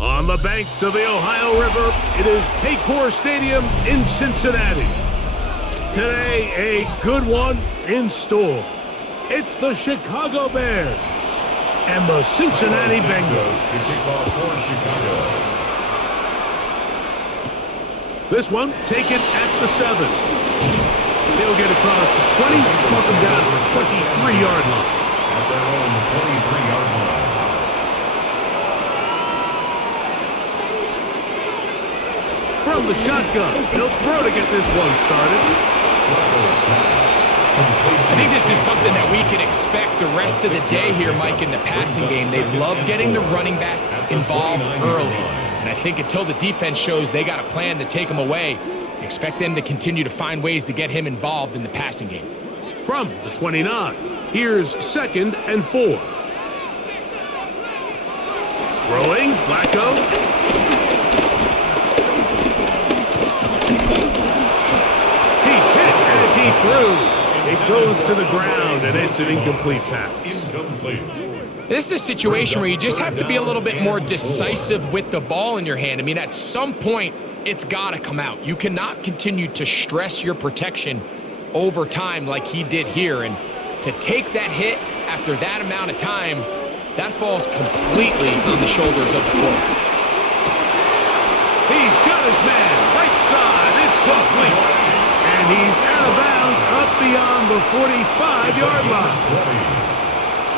On the banks of the Ohio River, it is Paycor Stadium in Cincinnati. Today, a good one in store. It's the Chicago Bears and the Cincinnati Bengals. This one taken at the 7. They'll get across the 20, walk them down to the 23-yard line. At their own 23-yard line. From the shotgun, he'll throw to get this one started. I think this is something that we can expect the rest of the day here, Mike, in the passing game. They love getting the running back involved early. And I think until the defense shows they got a plan to take him away, expect them to continue to find ways to get him involved in the passing game. From the 29, here's 2nd and 4. Throwing, Flacco. He threw. It goes to the ground, and it's an incomplete pass. This is a situation where you just have to be a little bit more decisive with the ball in your hand. I mean, at some point, it's got to come out. You cannot continue to stress your protection over time like he did here. And to take that hit after that amount of time, that falls completely on the shoulders of the quarterback. He's got his man. Right side. It's complete. And he's out of bounds up beyond the 45-yard line.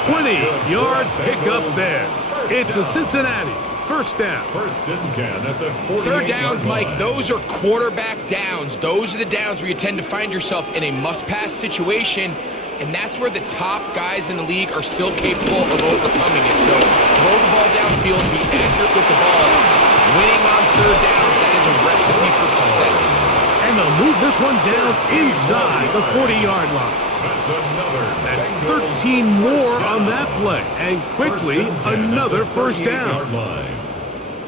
20-yard pickup there. It's a Cincinnati first down. First and 10 at the 48-yard Third downs, Mike, line. those are quarterback downs. Those are the downs where you tend to find yourself in a must-pass situation, and that's where the top guys in the league are still capable of overcoming it. So throw the ball downfield, be accurate with the ball. Winning on third downs, that is a recipe for success. And they'll move this one down inside the 40-yard line. That's 13 more on that play. And quickly, another first down.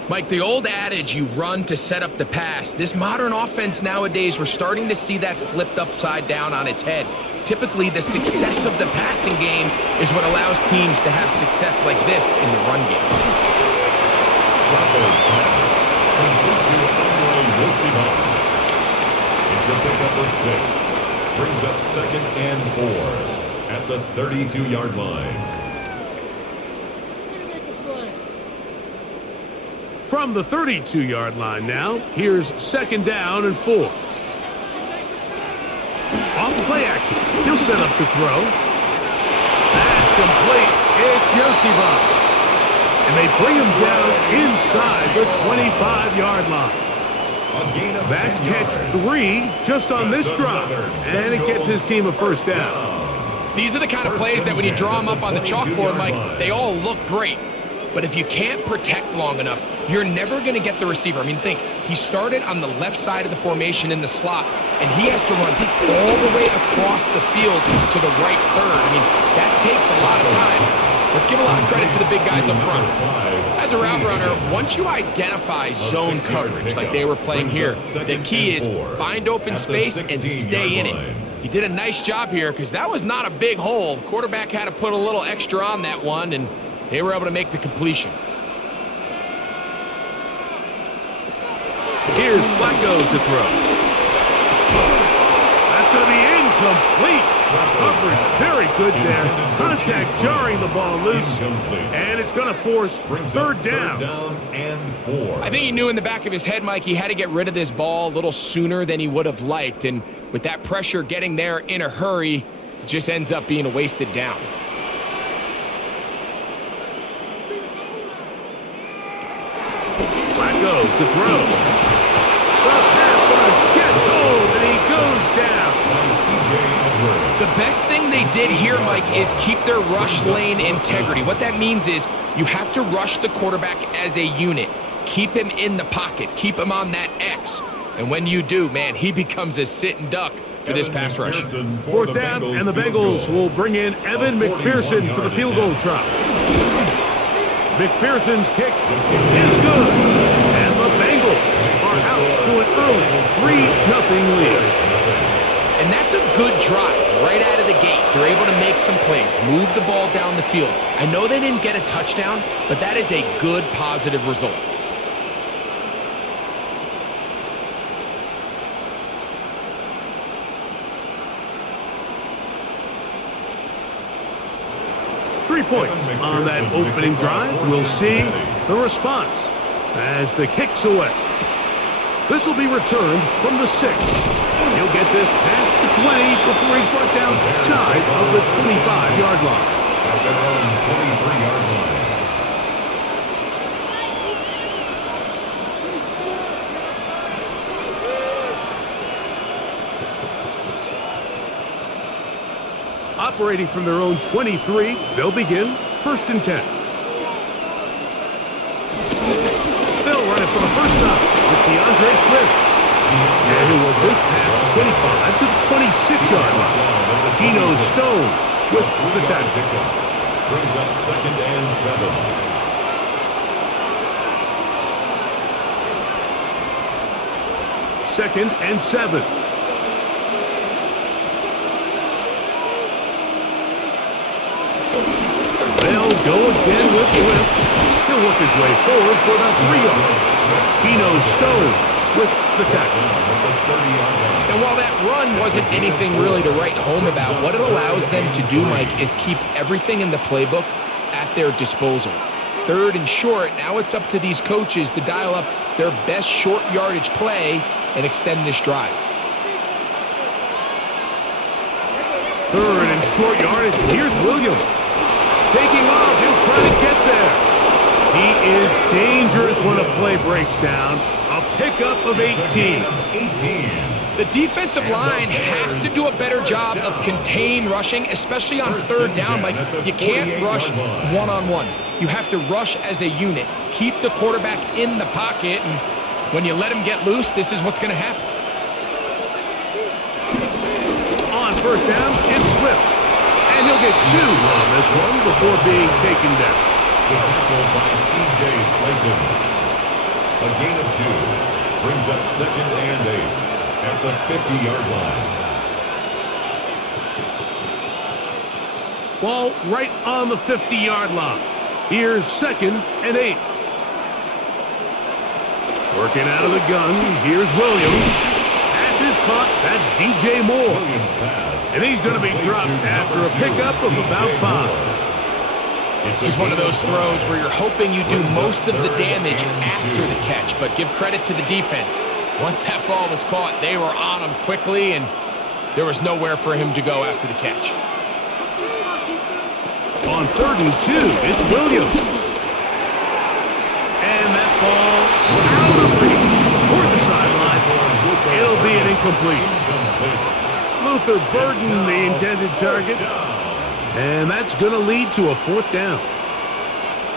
Mike, the old adage, you run to set up the pass. This modern offense nowadays, we're starting to see that flipped upside down on its head. Typically, the success of the passing game is what allows teams to have success like this in the run game. To pick up a 6, brings up 2nd and 4 at the 32-yard line. From the 32-yard line now, here's 2nd down and 4. Off play action, he'll set up to throw. That's complete. It's Yoshiba. And they bring him down inside the 25-yard line. That's catch 3 just on this drive, and it gets his team a first down. These are the kind of plays that when you draw them up on the chalkboard, Mike, they all look great. But if you can't protect long enough, you're never going to get the receiver. I mean, think, he started on the left side of the formation in the slot, and he has to run all the way across the field to the right third. I mean, that takes a lot of time. Let's give a lot of credit to the big guys up front. As a route runner, once you identify zone coverage like they were playing here, the key is find open space and stay in it. He did a nice job here because that was not a big hole. The quarterback had to put a little extra on that one, and they were able to make the completion. Here's Flacco to throw. That's going to be incomplete. Coverage very good there. Contact jarring the ball loose. And it's going to force third down. And 4. I think he knew in the back of his head, Mike, he had to get rid of this ball a little sooner than he would have liked. And with that pressure getting there in a hurry, it just ends up being a wasted down. Flacco to throw. The pass rush gets hold, and he goes down. The best thing they did here, Mike, is keep their rush lane integrity. What that means is you have to rush the quarterback as a unit. Keep him in the pocket. Keep him on that X. And when you do, man, he becomes a sitting duck for this pass rush. Fourth down, and the Bengals will bring in Evan McPherson for the field goal try. McPherson's kick is good, and the Bengals are out to an early 3-0 lead. And that's a good drive right out of the gate. They're able to make some plays, move the ball down the field. I know they didn't get a touchdown, but that is a good positive result. points on that opening drive. We'll see the response as the kick's away. This will be returned from the 6. He'll get this past the 20 before he's brought down shy of the 25-yard line. At their own 23-yard line. Operating from their own 23, they'll begin 1st and 10. They'll run it for the first time with DeAndre Swift. And he'll work this past the 25 to the 26-yard line. Geno Stone with the tackle. Brings up 2nd and 7. 2nd and 7. They'll go again with Swift. He'll work his way forward for about 3 yards. Geno Stone with the tackle. And while that run wasn't anything really to write home about, what it allows them to do, Mike, is keep everything in the playbook at their disposal. 3rd and short, now it's up to these coaches to dial up their best short yardage play and extend this drive. 3rd and short yardage. Here's Williams. Taking off, he'll try to get there. He is dangerous when a play breaks down. A pickup of 18. The defensive line has to do a better job of contain rushing, especially on 3rd down. Like, you can't rush one-on-one. You have to rush as a unit. Keep the quarterback in the pocket, and when you let him get loose, this is what's going to happen. On 1st down, it's Swift. And he'll get 2 on this one before being taken down. The tackle by T.J. Slayton. A gain of 2 brings up 2nd and 8 at the 50-yard line. Ball right on the 50-yard line. Here's 2nd and 8. Working out of the gun, here's Williams. Pass is caught. That's DJ Moore. Williams pass. And he's going to be dropped after a pickup of about 5. This is one of those throws where you're hoping you do most of the damage after the catch, but give credit to the defense. Once that ball was caught, they were on him quickly, and there was nowhere for him to go after the catch. On 3rd and 2, it's Williams. And that ball out of reach toward the sideline. It'll be an incompletion. Luther Burden, the intended target. And that's going to lead to a 4th down.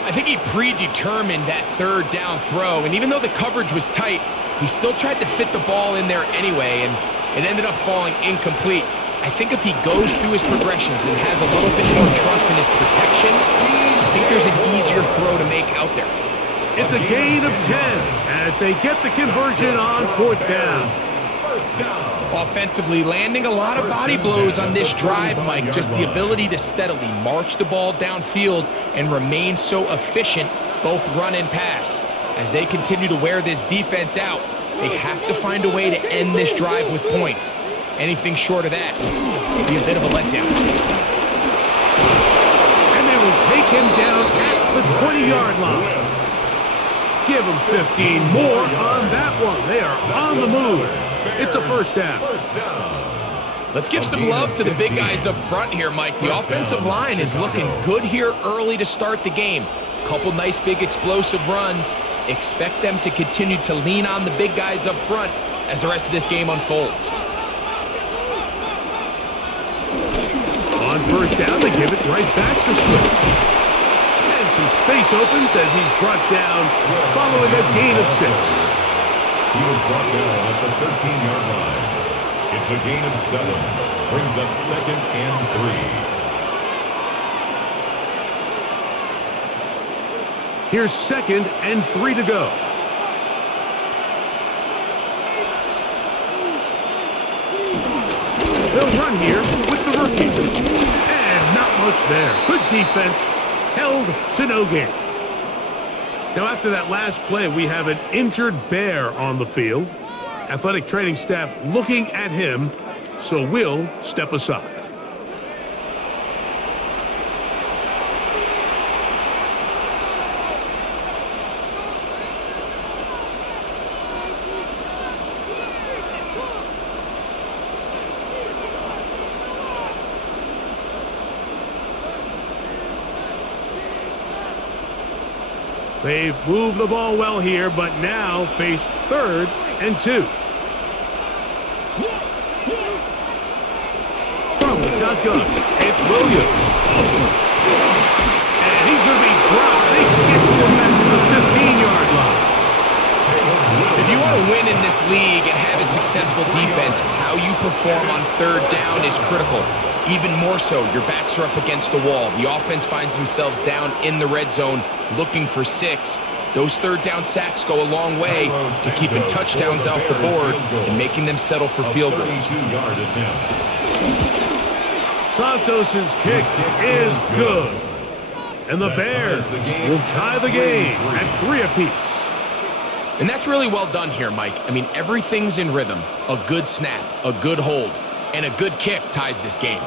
I think he predetermined that 3rd down throw, and even though the coverage was tight, he still tried to fit the ball in there anyway, and it ended up falling incomplete. I think if he goes through his progressions and has a little bit more trust in his protection, I think there's an easier throw to make out there. It's a gain of 10 as they get the conversion on 4th down. Offensively, landing a lot of body blows on this drive, Mike. Just the ability to steadily march the ball downfield and remain so efficient, both run and pass. As they continue to wear this defense out, they have to find a way to end this drive with points. Anything short of that would be a bit of a letdown. And they will take him down at the 20-yard line. Give him 15 more on that one. They are on the move. It's a 1st down. Let's give some love to the big guys up front here, Mike. The offensive line is looking good here early to start the game. Couple nice big explosive runs. Expect them to continue to lean on the big guys up front as the rest of this game unfolds. On 1st down, they give it right back to Swift. And some space opens as he's brought down following a gain of 6. He was brought down at the 13-yard line. It's a gain of 7. Brings up 2nd and 3. Here's 2nd and 3 to go. They'll run here with the rookie. And not much there. Good defense. Held to no gain. Now, after that last play, we have an injured Bear on the field. Athletic training staff looking at him, so we'll step aside. They've moved the ball well here, but now face 3rd and 2. From the shotgun, it's Williams. And he's going to be dropped. They get to him back to the 15-yard line. If you want to win in this league and have a successful defense, how you perform on 3rd down is critical. Even more so, your backs are up against the wall. The offense finds themselves down in the red zone looking for 6. Those 3rd down sacks go a long way to keeping touchdowns off the board and making them settle for field goals. Santos' kick is good. And the Bears will tie the game at 3 apiece. And that's really well done here, Mike. I mean, everything's in rhythm. A good snap, a good hold, and a good kick ties this game.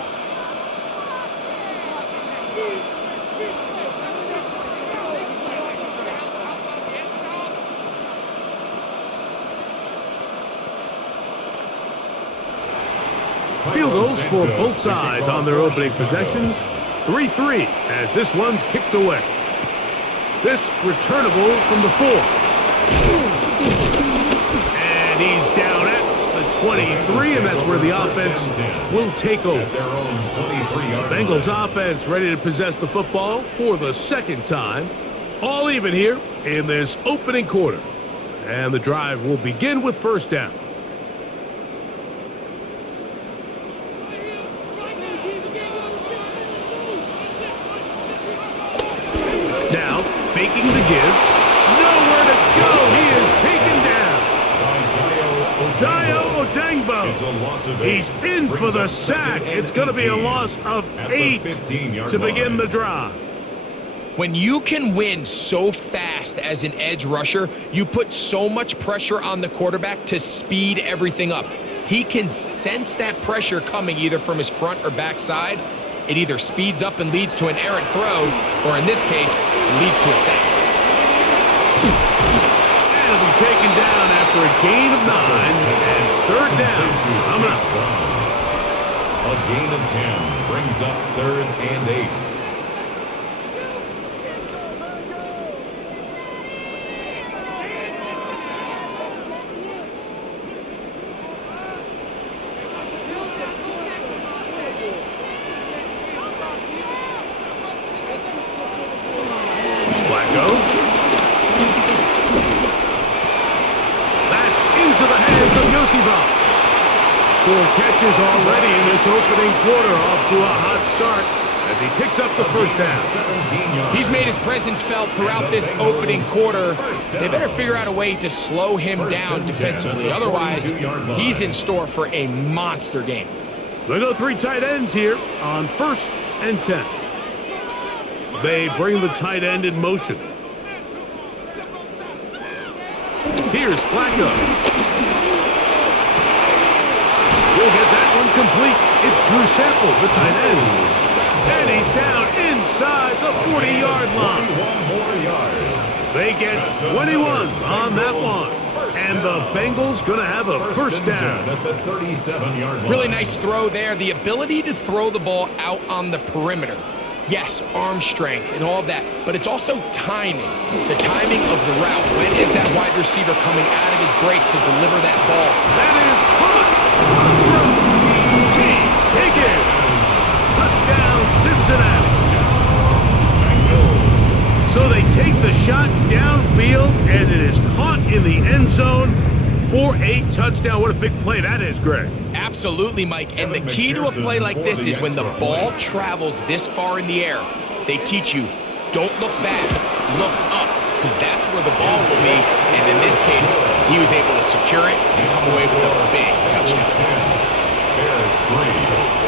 Field goals for both sides on their opening possessions. 3-3 as this one's kicked away. This returnable from the 4. And he's down at the 23, and that's where the offense will take over. The Bengals offense ready to possess the football for the 2nd time. All even here in this opening quarter. And the drive will begin with 1st down. Now, faking the give. Nowhere to go. He is taken down. Dio Odangbo. He's in for the sack. It's going to be a loss of 8 to begin the drive. When you can win so fast as an edge rusher, you put so much pressure on the quarterback to speed everything up. He can sense that pressure coming either from his front or back side. It either speeds up and leads to an errant throw, or in this case, it leads to a sack. And it'll be taken down after a gain of 9 and 3rd down. I'm out. A gain of 10 brings up 3rd and 8. Four catches already in this opening quarter, off to a hot start as he picks up the 1st down. He's made his presence felt throughout this opening quarter. They better figure out a way to slow him down defensively. Otherwise, he's in store for a monster game. They go 3 tight ends here on 1st and 10. They bring the tight end in motion. Here's Flacco. He'll get that one complete. It's Drew Sample, the tight end. And he's down inside the 40-yard line. 21 more yards. They get 21 on that one. And the Bengals going to have a 1st down. At the 37-yard line. Really nice throw there. The ability to throw the ball out on the perimeter. Yes, arm strength and all of that, but it's also timing. The timing of the route. When is that wide receiver coming out of his break to deliver that ball? That is caught. T. Higgins. Touchdown, Cincinnati. So they take the shot downfield, and it is caught in the end zone for a touchdown. What a big play that is, Greg. Absolutely, Mike. And the key to a play like this is when the ball travels this far in the air, they teach you, don't look back, look up, because that's where the ball will be. And in this case, he was able to secure it and come away with a big touchdown. Bears 3.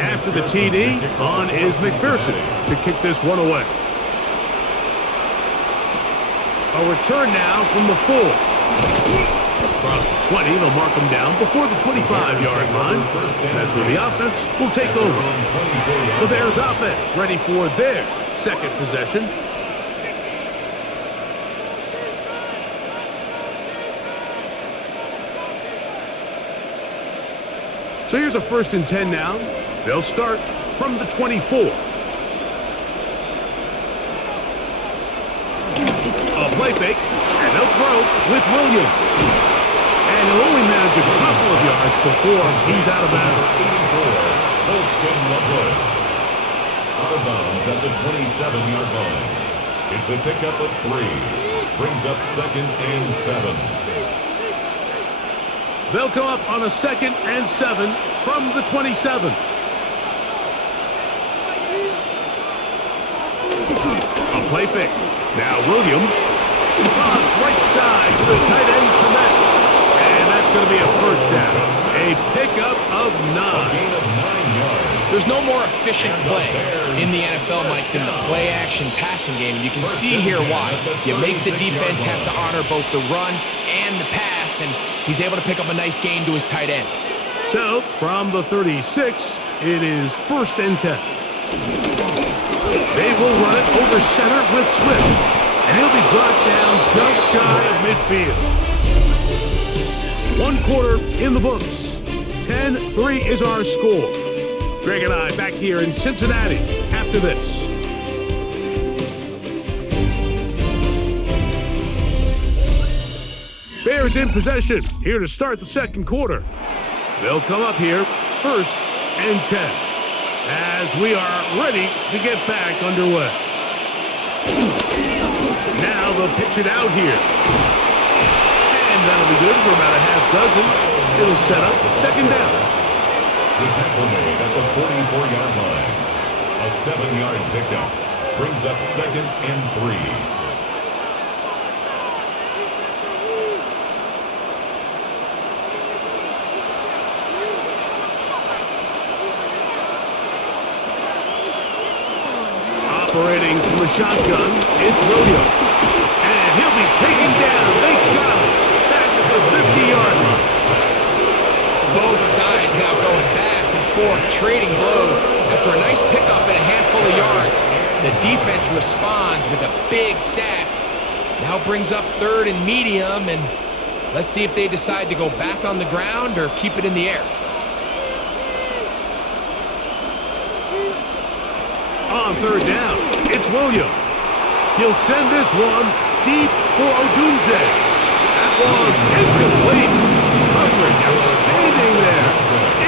After the TD, on is McPherson to kick this one away. A return now from the 4. Across the 20, they'll mark them down before the 25-yard line. That's where the offense will take over. The Bears offense ready for their second possession. So here's a 1st and 10 now. They'll start from the 24. A play fake, and they'll throw with Williams. And he'll only manage a couple of yards before he's out of bounds. Out of bounds at the 27-yard line. It's a pickup of 3. Brings up 2nd and 7. They'll come up on a 2nd and 7 from the 27. A play fake. Now Williams. Cross right side to the tight end Komet. And that's going to be a 1st down. A pickup of 9. A gain of 9 yards. There's no more efficient play in the NFL, Mike, than the play-action passing game. And you can see here why. You make the defense have to honor both the run and the pass, and he's able to pick up a nice gain to his tight end. So, from the 36, it is 1st and 10. They will run it over center with Swift, and he'll be brought down just shy of midfield. 1 quarter in the books. 10-3 is our score. Greg and I back here in Cincinnati after this. Bears in possession here to start the 2nd quarter. They'll come up here 1st and 10 as we are ready to get back underway. Now they'll pitch it out here. And that'll be good for about a half dozen. It'll set up 2nd down. The tackle made at the 44-yard line. A 7-yard pickup. Brings up 2nd and 3. Operating from the shotgun, it's Williams. And he'll be taken down. They got him. Back at the 50-yard line. Both sides now going back and forth, trading blows. After a nice pickup and a handful of yards, the defense responds with a big sack. Now brings up 3rd and medium, and let's see if they decide to go back on the ground or keep it in the air. On 3rd down, it's Williams. He'll send this one deep for Odunze. That one incomplete. Coverage outstanding there.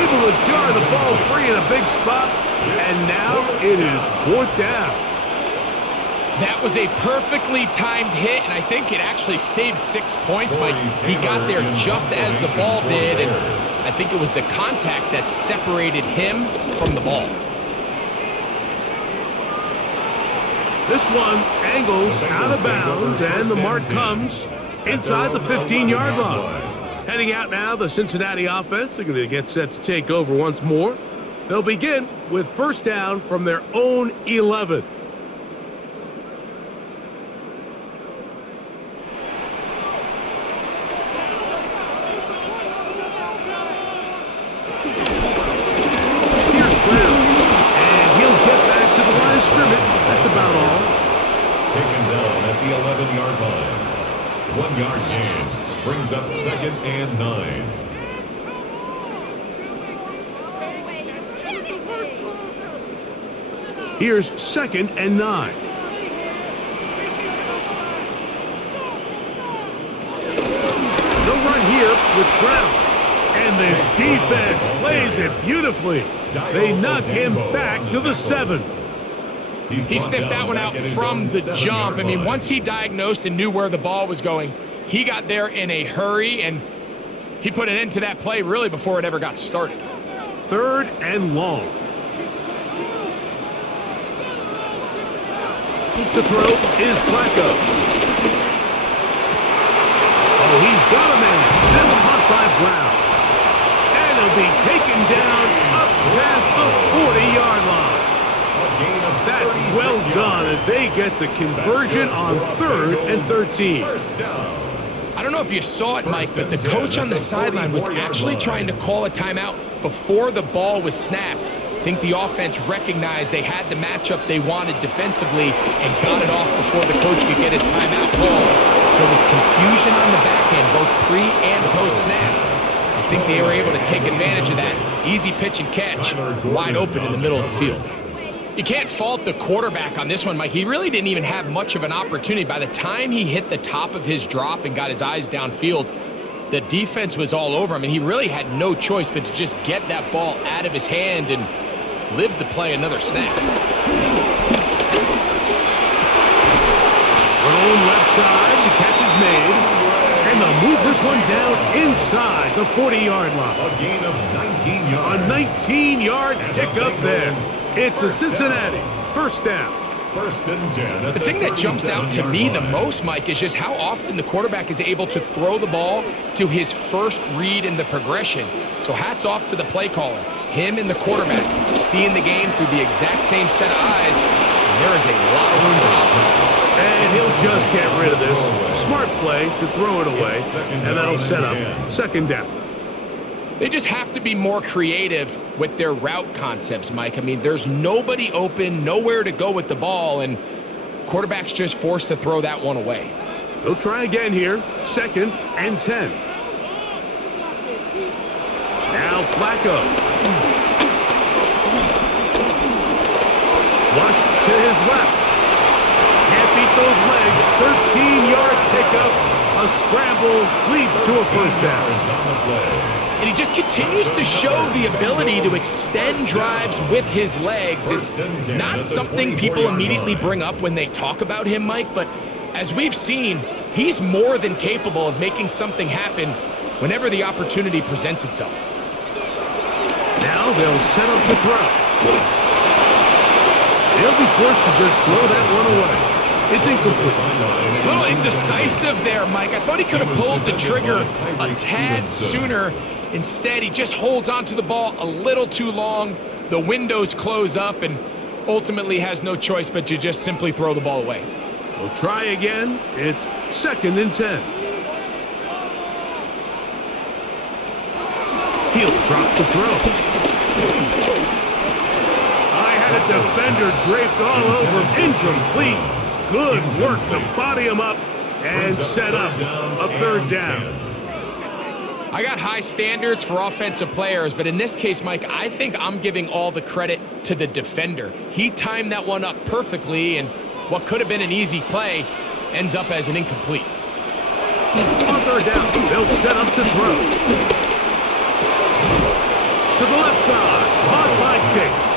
Able to jar the ball free in a big spot. And now it is 4th down. That was a perfectly timed hit, and I think it actually saved 6 points, Mike. He got there just as the ball did, and I think it was the contact that separated him from the ball. This one angles out of bounds, and the mark comes inside the 15-yard line. Heading out now, the Cincinnati offense. They're going to get set to take over once more. They'll begin with 1st down from their own 11. Here's Brown, and he'll get back to the line of scrimmage. That's about all. Taken down at the 11-yard line. 1-yard gain. Brings up 2nd and 9. Here's 2nd and 9. They'll run here with Brown. And this defense plays it beautifully. They knock him back to the 7. He sniffed that one out from the jump. I mean, once he diagnosed and knew where the ball was going, he got there in a hurry, and he put an end to that play really before it ever got started. 3rd and long. To throw is Flacco. Oh, he's got a man. That's caught by Brown. And he'll be taken down up past the 40-yard line. That's well done as they get the conversion on 3rd and 13. First down. I don't know if you saw it, Mike, but the coach on the sideline was actually trying to call a timeout before the ball was snapped. I think the offense recognized they had the matchup they wanted defensively and got it off before the coach could get his timeout called. There was confusion on the back end, both pre and post-snap. I think they were able to take advantage of that. Easy pitch and catch, wide open in the middle of the field. You can't fault the quarterback on this one, Mike. He really didn't even have much of an opportunity. By the time he hit the top of his drop and got his eyes downfield, the defense was all over him, and he really had no choice but to just get that ball out of his hand and live to play another snap. Thrown left side, the catch is made, and they'll move this one down inside the 40-yard line. A gain of 19 yards. A 19-yard pickup there. It's a Cincinnati first down. First and 10. The thing that jumps out to me the most, Mike, is just how often the quarterback is able to throw the ball to his first read in the progression. So hats off to the play caller. Him and the quarterback seeing the game through the exact same set of eyes, and there is a lot of room to operate. And he'll just get rid of this. Smart play to throw it away, and that'll set up second down. They just have to be more creative with their route concepts, Mike. I mean, there's nobody open, nowhere to go with the ball, and quarterback's just forced to throw that one away. They'll try again here, second and 10. Now Flacco. Flushed to his left. Can't beat those legs. 13-yard pickup. A scramble leads to a first down. And he just continues to show the ability to extend drives with his legs. It's not something people immediately bring up when they talk about him, Mike, but as we've seen, he's more than capable of making something happen whenever the opportunity presents itself. Now they'll set up to throw. He'll be forced to just throw that one away. It's incomplete. A little indecisive there, Mike. I thought he could have pulled the trigger a tad sooner. Instead, he just holds onto the ball a little too long. The windows close up and ultimately has no choice but to just simply throw the ball away. We'll try again. It's second and 10. He'll drop the throw. I had a defender draped all over him. Incomplete. Good work to body him up and set up a third down. I got high standards for offensive players, but in this case, Mike, I think I'm giving all the credit to the defender. He timed that one up perfectly, and what could have been an easy play ends up as an incomplete. On third down, they'll set up to throw. To the left side, caught by Chase.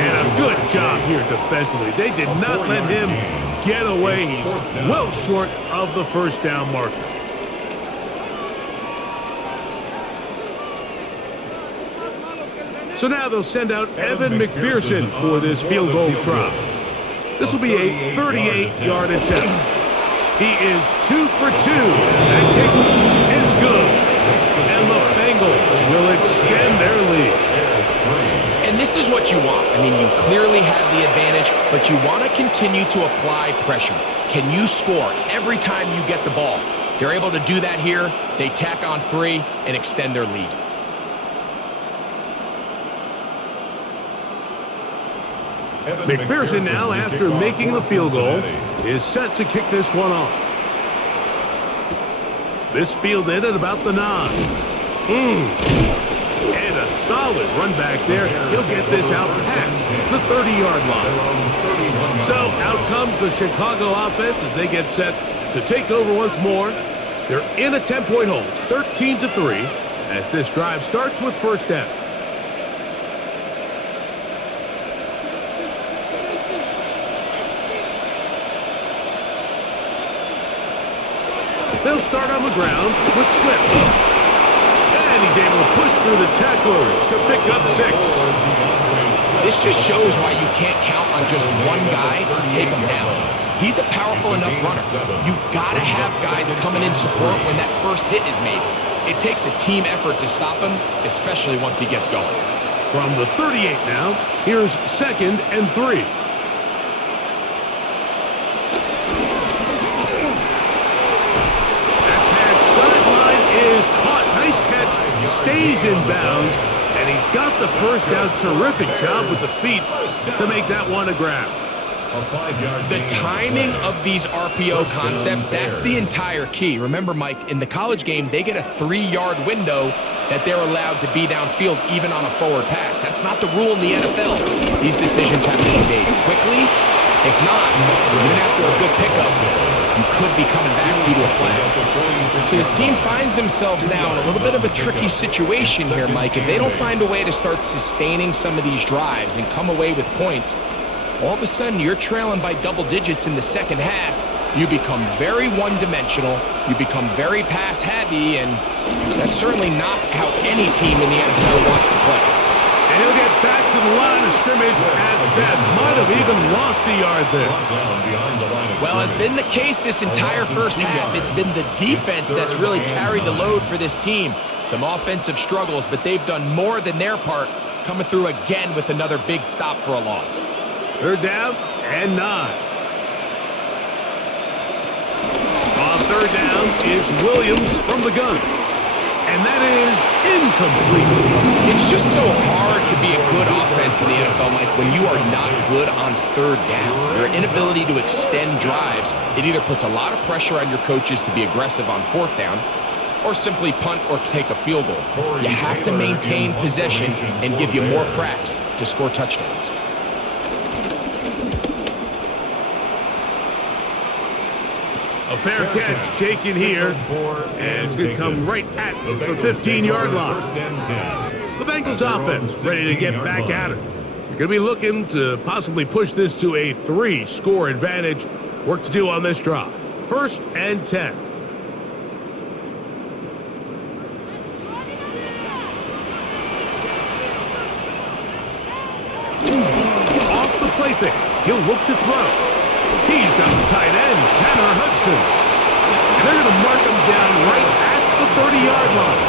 And a good job here defensively. They did not let him get away. He's well short of the first down marker. So now they'll send out Evan McPherson for this field goal try. This will be a 38-yard attempt. He is 2 for 2. That kick is good. And the Bengals will extend their lead. And this is what you want. I mean, you clearly have the advantage, but you want to continue to apply pressure. Can you score every time you get the ball? They're able to do that here. They tack on 3 and extend their lead. McPherson now, after making the field goal, is set to kick this one off. This fielded at about the 9. And a solid run back there. He'll get this out past the 30-yard line. So out comes the Chicago offense as they get set to take over once more. They're in a 10-point hold. It's 13-3 as this drive starts with first down. They'll start on the ground with Swift. And he's able to push through the tacklers to pick up 6. This just shows why you can't count on just one guy to take him down. He's a powerful enough runner. You gotta have guys coming in support when that first hit is made. It takes a team effort to stop him, especially once he gets going. From the 38 now, here's second and 3. stays in bounds, and he's got the first down. Terrific job with the feet to make that one a grab. The timing of these RPO concepts, that's the entire key. Remember, Mike, in the college game, they get a 3-yard window that they're allowed to be downfield even on a forward pass. That's not the rule in the NFL. These decisions have to be made quickly. If not, even after a good pickup, you could be coming back due to a flag. So this team finds themselves now in a little bit of a tricky situation here, Mike. If they don't find a way to start sustaining some of these drives and come away with points, all of a sudden you're trailing by double digits in the second half. You become very one-dimensional. You become very pass-heavy, and that's certainly not how any team in the NFL wants to play. And he'll get back to the line of scrimmage at best. Might have even lost a yard there. Well, as been the case this entire first half, it's been the defense that's really carried the load for this team. Some offensive struggles, but they've done more than their part, coming through again with another big stop for a loss. 3rd down and 9. On 3rd down, it's Williams from the gun. And that is incomplete. It's just so hard to be a good offense in the NFL, Mike, when you are not good on 3rd down. Your inability to extend drives, it either puts a lot of pressure on your coaches to be aggressive on 4th down, or simply punt or take a field goal. You have to maintain possession and give you more cracks to score touchdowns. A fair catch taken here, and it's going to come right at the 15-yard line. The Bengals offense ready to get back at it. They're going to be looking to possibly push this to a 3-score advantage. Work to do on this drive. 1st and 10. Off the play fake, he'll look to throw. He's got the tight end, Tanner Hudson. And they're going to mark him down right at the 30-yard line.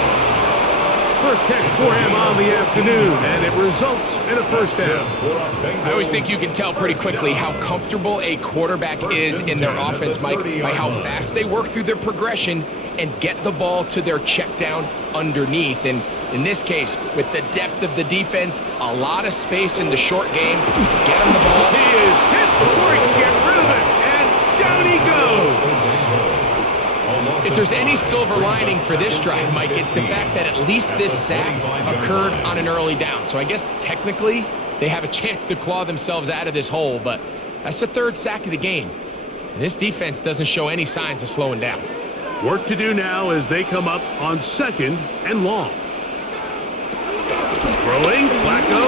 First catch for him on the afternoon, and it results in a 1st down. I always think you can tell pretty quickly how comfortable a quarterback is in their offense, Mike, by how fast they work through their progression and get the ball to their check down underneath. And in this case, with the depth of the defense, a lot of space in the short game. Get him the ball. He is hit before he can get rid of it, and down he goes. If there's any silver lining for this drive, Mike, it's the fact that at least this sack occurred on an early down. So I guess technically they have a chance to claw themselves out of this hole, but that's the 3rd sack of the game. And this defense doesn't show any signs of slowing down. Work to do now as they come up on 2nd and long. Throwing, Flacco.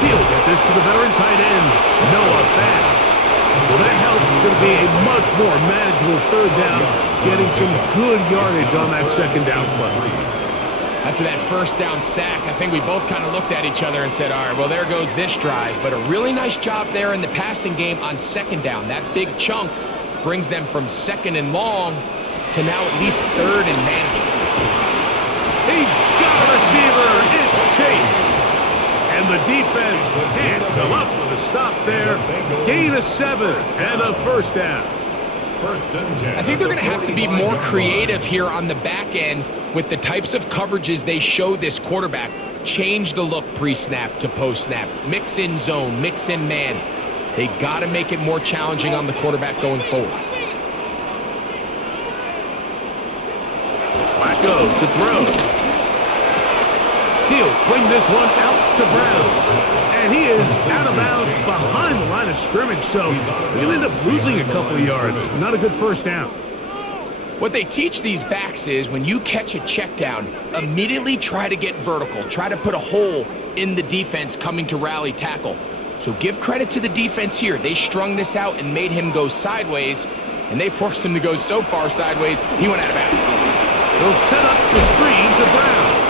He'll get this to the veteran tight end, Noah Fant. Well, that helps. It's going to be a much more manageable 3rd down, getting some good yardage on that 2nd down play. After that 1st down sack, I think we both kind of looked at each other and said, all right, well, there goes this drive. But a really nice job there in the passing game on 2nd down. That big chunk brings them from 2nd and long to now at least 3rd and manageable. He's got a receiver. It's Chase. And the defense can't come up with a stop there. Gain of 7 and a 1st down. I think they're going to have to be more creative here on the back end with the types of coverages they show this quarterback. Change the look pre-snap to post-snap. Mix in zone, mix in man. They got to make it more challenging on the quarterback going forward. Flacco to throw. He'll swing this one out to Brown. And he is out of bounds behind the line of scrimmage, so he'll end up losing a couple of yards. Not a good 1st down. What they teach these backs is when you catch a check down, immediately try to get vertical. Try to put a hole in the defense coming to rally tackle. So give credit to the defense here. They strung this out and made him go sideways, and they forced him to go so far sideways, he went out of bounds. They'll set up the screen to Brown.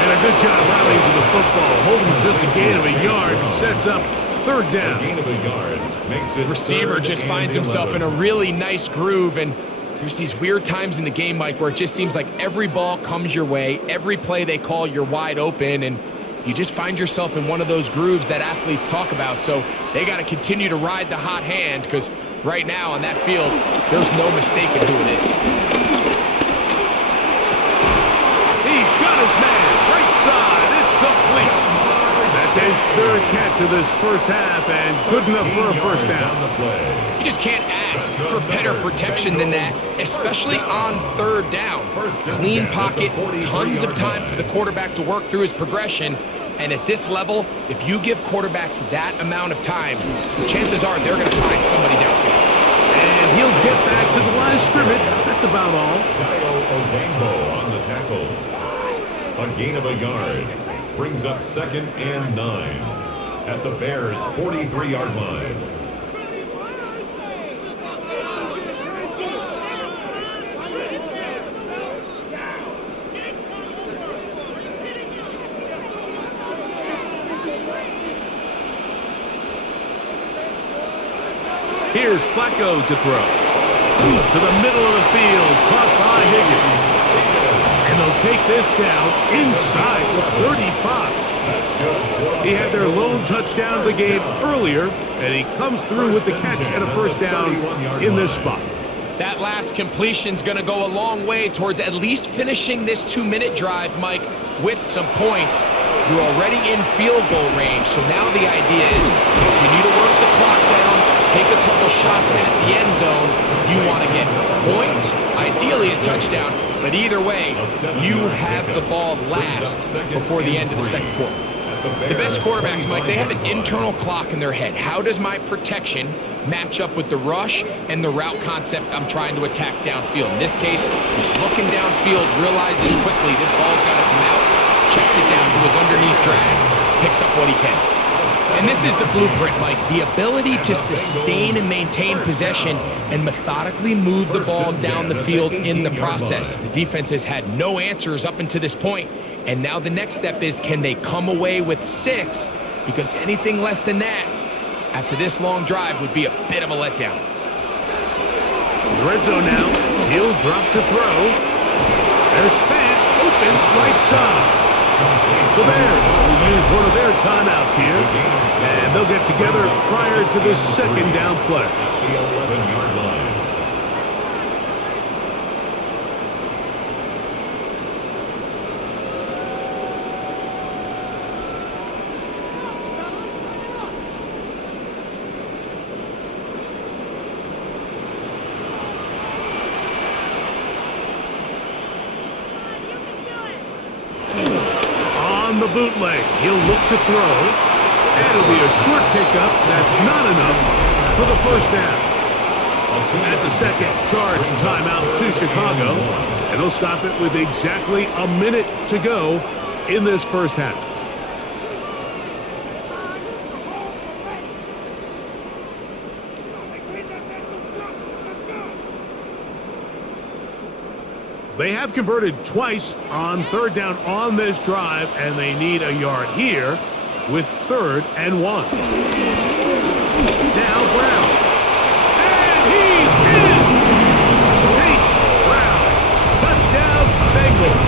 And a good job rallying to the football, holding just a gain of a yard, and sets up 3rd down. Gain of a yard makes it receiver just finds himself in a really nice groove, and there's these weird times in the game, Mike, where it just seems like every ball comes your way, every play they call, you're wide open, and you just find yourself in one of those grooves that athletes talk about. So they got to continue to ride the hot hand, because right now on that field, there's no mistaking who it is. That's his third catch of this first half, and good enough for a first down. You just can't ask for better protection than that, especially on third down. Clean pocket, tons of time for the quarterback to work through his progression. And at this level, if you give quarterbacks that amount of time, chances are they're going to find somebody downfield. And he'll get back to the line of scrimmage. That's about all. On the tackle. A gain of a yard. Brings up 2nd and 9 at the Bears' 43-yard line. Here's Flacco to throw. To the middle of the field, caught by Higgins. And they'll take this down inside the 35. He had their lone touchdown of the game earlier, and he comes through with the catch and a first down in this spot. That last completion's going to go a long way towards at least finishing this 2-minute drive, Mike, with some points. You're already in field goal range, so now the idea is continue to work the clock down, take a couple shots at the end zone. You want to get points, ideally a touchdown, but either way, you have the ball last before the end of the second quarter. The best quarterbacks, Mike, they have an internal clock in their head. How does my protection match up with the rush and the route concept I'm trying to attack downfield? In this case, he's looking downfield, realizes quickly this ball's got to come out, checks it down to his underneath drag, picks up what he can. And this is the blueprint, Mike. The ability to sustain and maintain possession and methodically move the ball down the field in the process. The defense has had no answers up until this point, and now the next step is, can they come away with 6? Because anything less than that, after this long drive, would be a bit of a letdown. In the red zone now, he'll drop to throw. There's Fant open right side. The Bears will use one of their timeouts here, and they'll get together prior to the second down play. At the 11-yard line. The bootleg, he'll look to throw. That'll be a short pickup. That's not enough for the first down. That's a second charge timeout to Chicago, and they'll stop it with exactly a minute to go in this first half. They have converted twice on third down on this drive, and they need a yard here with 3rd and 1. Now Brown. And he's in! Chase Brown. Touchdown Bengals.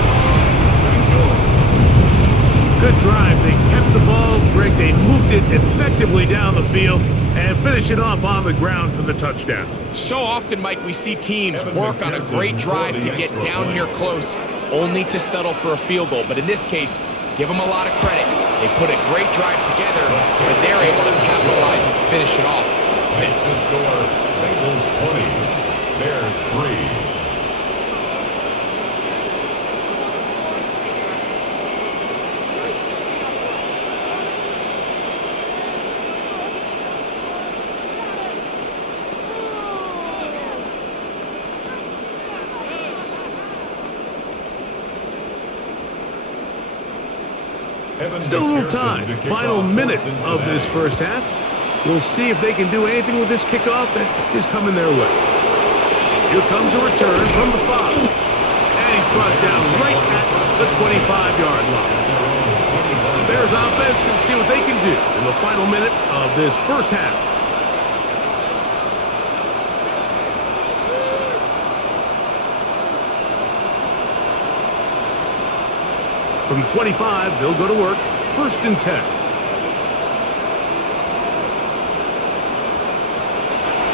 Good drive. They kept the ball, Greg. They moved it effectively down the field and finish it off on the ground for the touchdown. So often, Mike, we see teams work on a great drive to get down here close, only to settle for a field goal. But in this case, give them a lot of credit. They put a great drive together, but they're able to capitalize and finish it off at 6. The score, Bengals 20, Bears 3. Still a little time. Final minute of this first half. We'll see if they can do anything with this kickoff that is coming their way. Here comes a return from the 5. And he's brought down right at the 25-yard line. The Bears offense can see what they can do in the final minute of this first half. From the 25, they'll go to work. 1st and 10.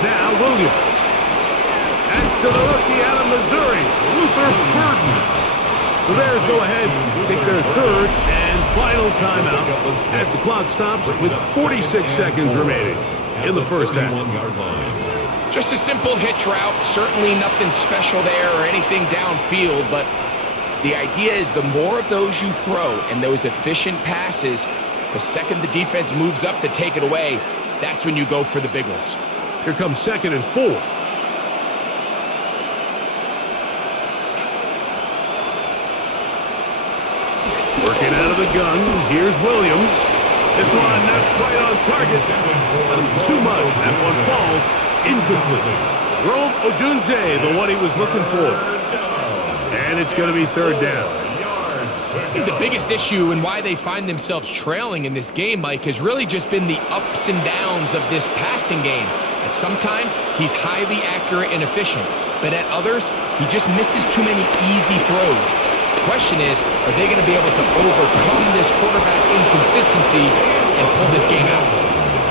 Now Williams. That's to the rookie out of Missouri, Luther Burden. The Bears go ahead, take their third and final timeout as the clock stops with 46 seconds remaining in the first half. Just a simple hitch route. Certainly nothing special there or anything downfield, but the idea is the more of those you throw and those efficient passes, the second the defense moves up to take it away, that's when you go for the big ones. Here comes 2nd and 4. Working out of the gun, here's Williams. This one not quite on target. Too much. That one falls incomplete. Rome Odunze, the one he was looking for. And it's going to be 3rd down. I think the biggest issue and why they find themselves trailing in this game, Mike, has really just been the ups and downs of this passing game. And sometimes he's highly accurate and efficient, but at others, he just misses too many easy throws. The question is, are they going to be able to overcome this quarterback inconsistency and pull this game out?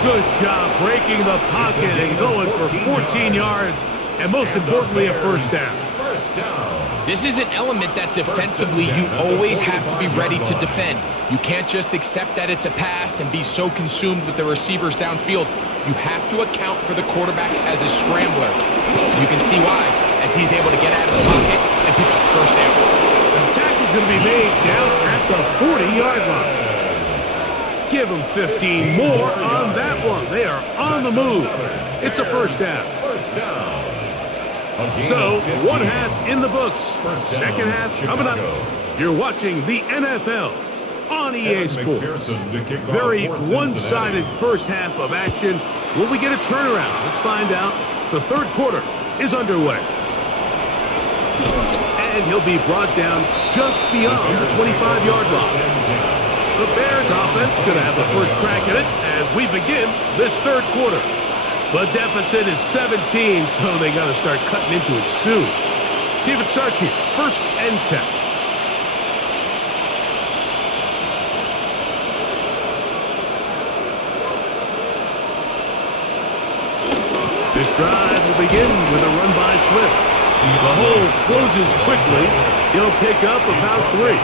Good job breaking the pocket and going for 14 yards, and most importantly, a 1st down. This is an element that defensively you always have to be ready to defend. You can't just accept that it's a pass and be so consumed with the receivers downfield. You have to account for the quarterback as a scrambler. You can see why, as he's able to get out of the pocket and pick up 1st down. The tackle's going to be made down at the 40-yard line. Give them 15 more on that one. They are on the move. It's a 1st down. So, 1 half in the books. 2nd half coming up. You're watching the NFL on EA Sports. Very one-sided first half of action. Will we get a turnaround? Let's find out. The 3rd quarter is underway. And he'll be brought down just beyond the 25-yard line. The Bears offense is going to have the first crack at it as we begin this 3rd quarter. The deficit is 17, so they got to start cutting into it soon. See if it starts here. 1st and 10. This drive will begin with a run by Swift. The hole closes quickly. He'll pick up about 3.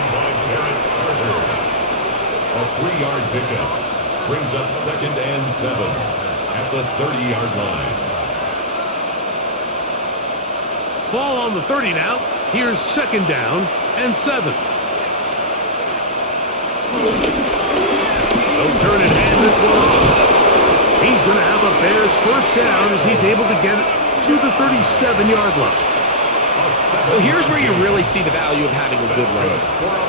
A 3-yard pickup brings up 2nd and 7. At the 30-yard line. Ball on the 30 now. Here's 2nd down and 7. They'll turn and hand this one off. He's going to have a Bears 1st down as he's able to get it to the 37-yard line. Well, here's where you really see the value of having a good run.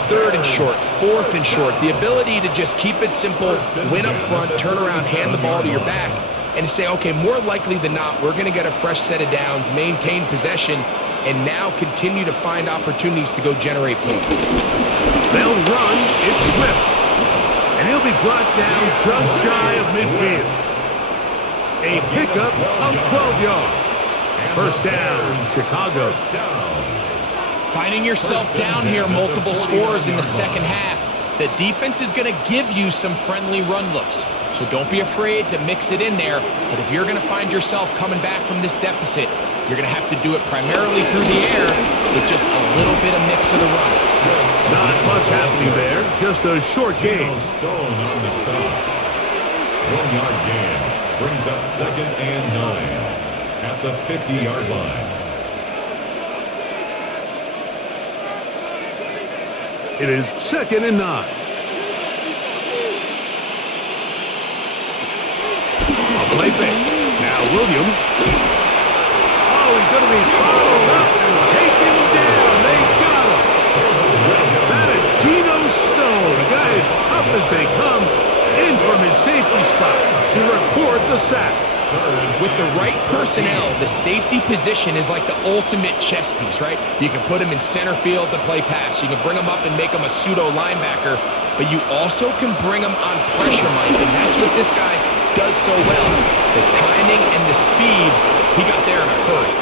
3rd and short, 4th and short. The ability to just keep it simple, win up front, turn around, hand the ball to your back, and say, okay, more likely than not, we're going to get a fresh set of downs, maintain possession, and now continue to find opportunities to go generate points. They'll run. It's Swift. And he'll be brought down just shy of midfield. A pickup of 12 yards. 1st down, Chicago. Finding yourself down here, multiple scores in the 2nd half. The defense is going to give you some friendly run looks. So don't be afraid to mix it in there. But if you're going to find yourself coming back from this deficit, you're going to have to do it primarily through the air with just a little bit of mix of the run. Not much happening there. Just a short game. Stone on the stop. 1-yard gain brings up 2nd and 9 at the 50-yard line. It is 2nd and 9. A play fake. Now Williams. Oh, he's going to be bottled up and taken down. They got him. That is Geno Stone. A guy as tough as they come in from his safety spot to record the sack. With the right personnel, the safety position is like the ultimate chess piece, right? You can put him in center field to play pass. You can bring him up and make him a pseudo linebacker, but you also can bring him on pressure, Mike, and that's what this guy does so well. The timing and the speed, he got there in a hurry.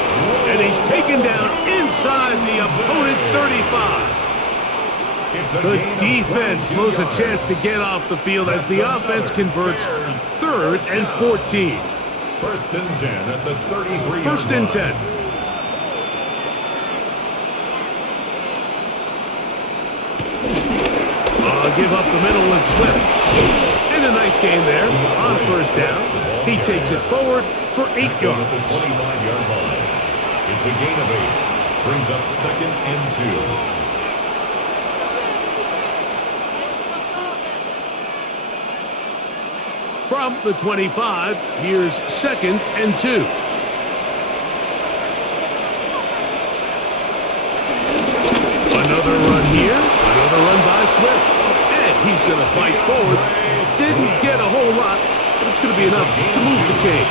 And he's taken down inside the opponent's 35. The defense blows a chance to get off the field as the offense converts 3rd and 14. 1st and 10 at the 33. 1st and 10. They'll give up the middle with Swift. And a nice game there on first down. He takes it forward for 8 yards. At the 25-yard line. It's a gain of 8. Brings up 2nd and 2. From the 25, here's 2nd and 2. Another run here, another run by Swift. And he's going to fight forward. Didn't get a whole lot, but it's going to be enough to move the chains.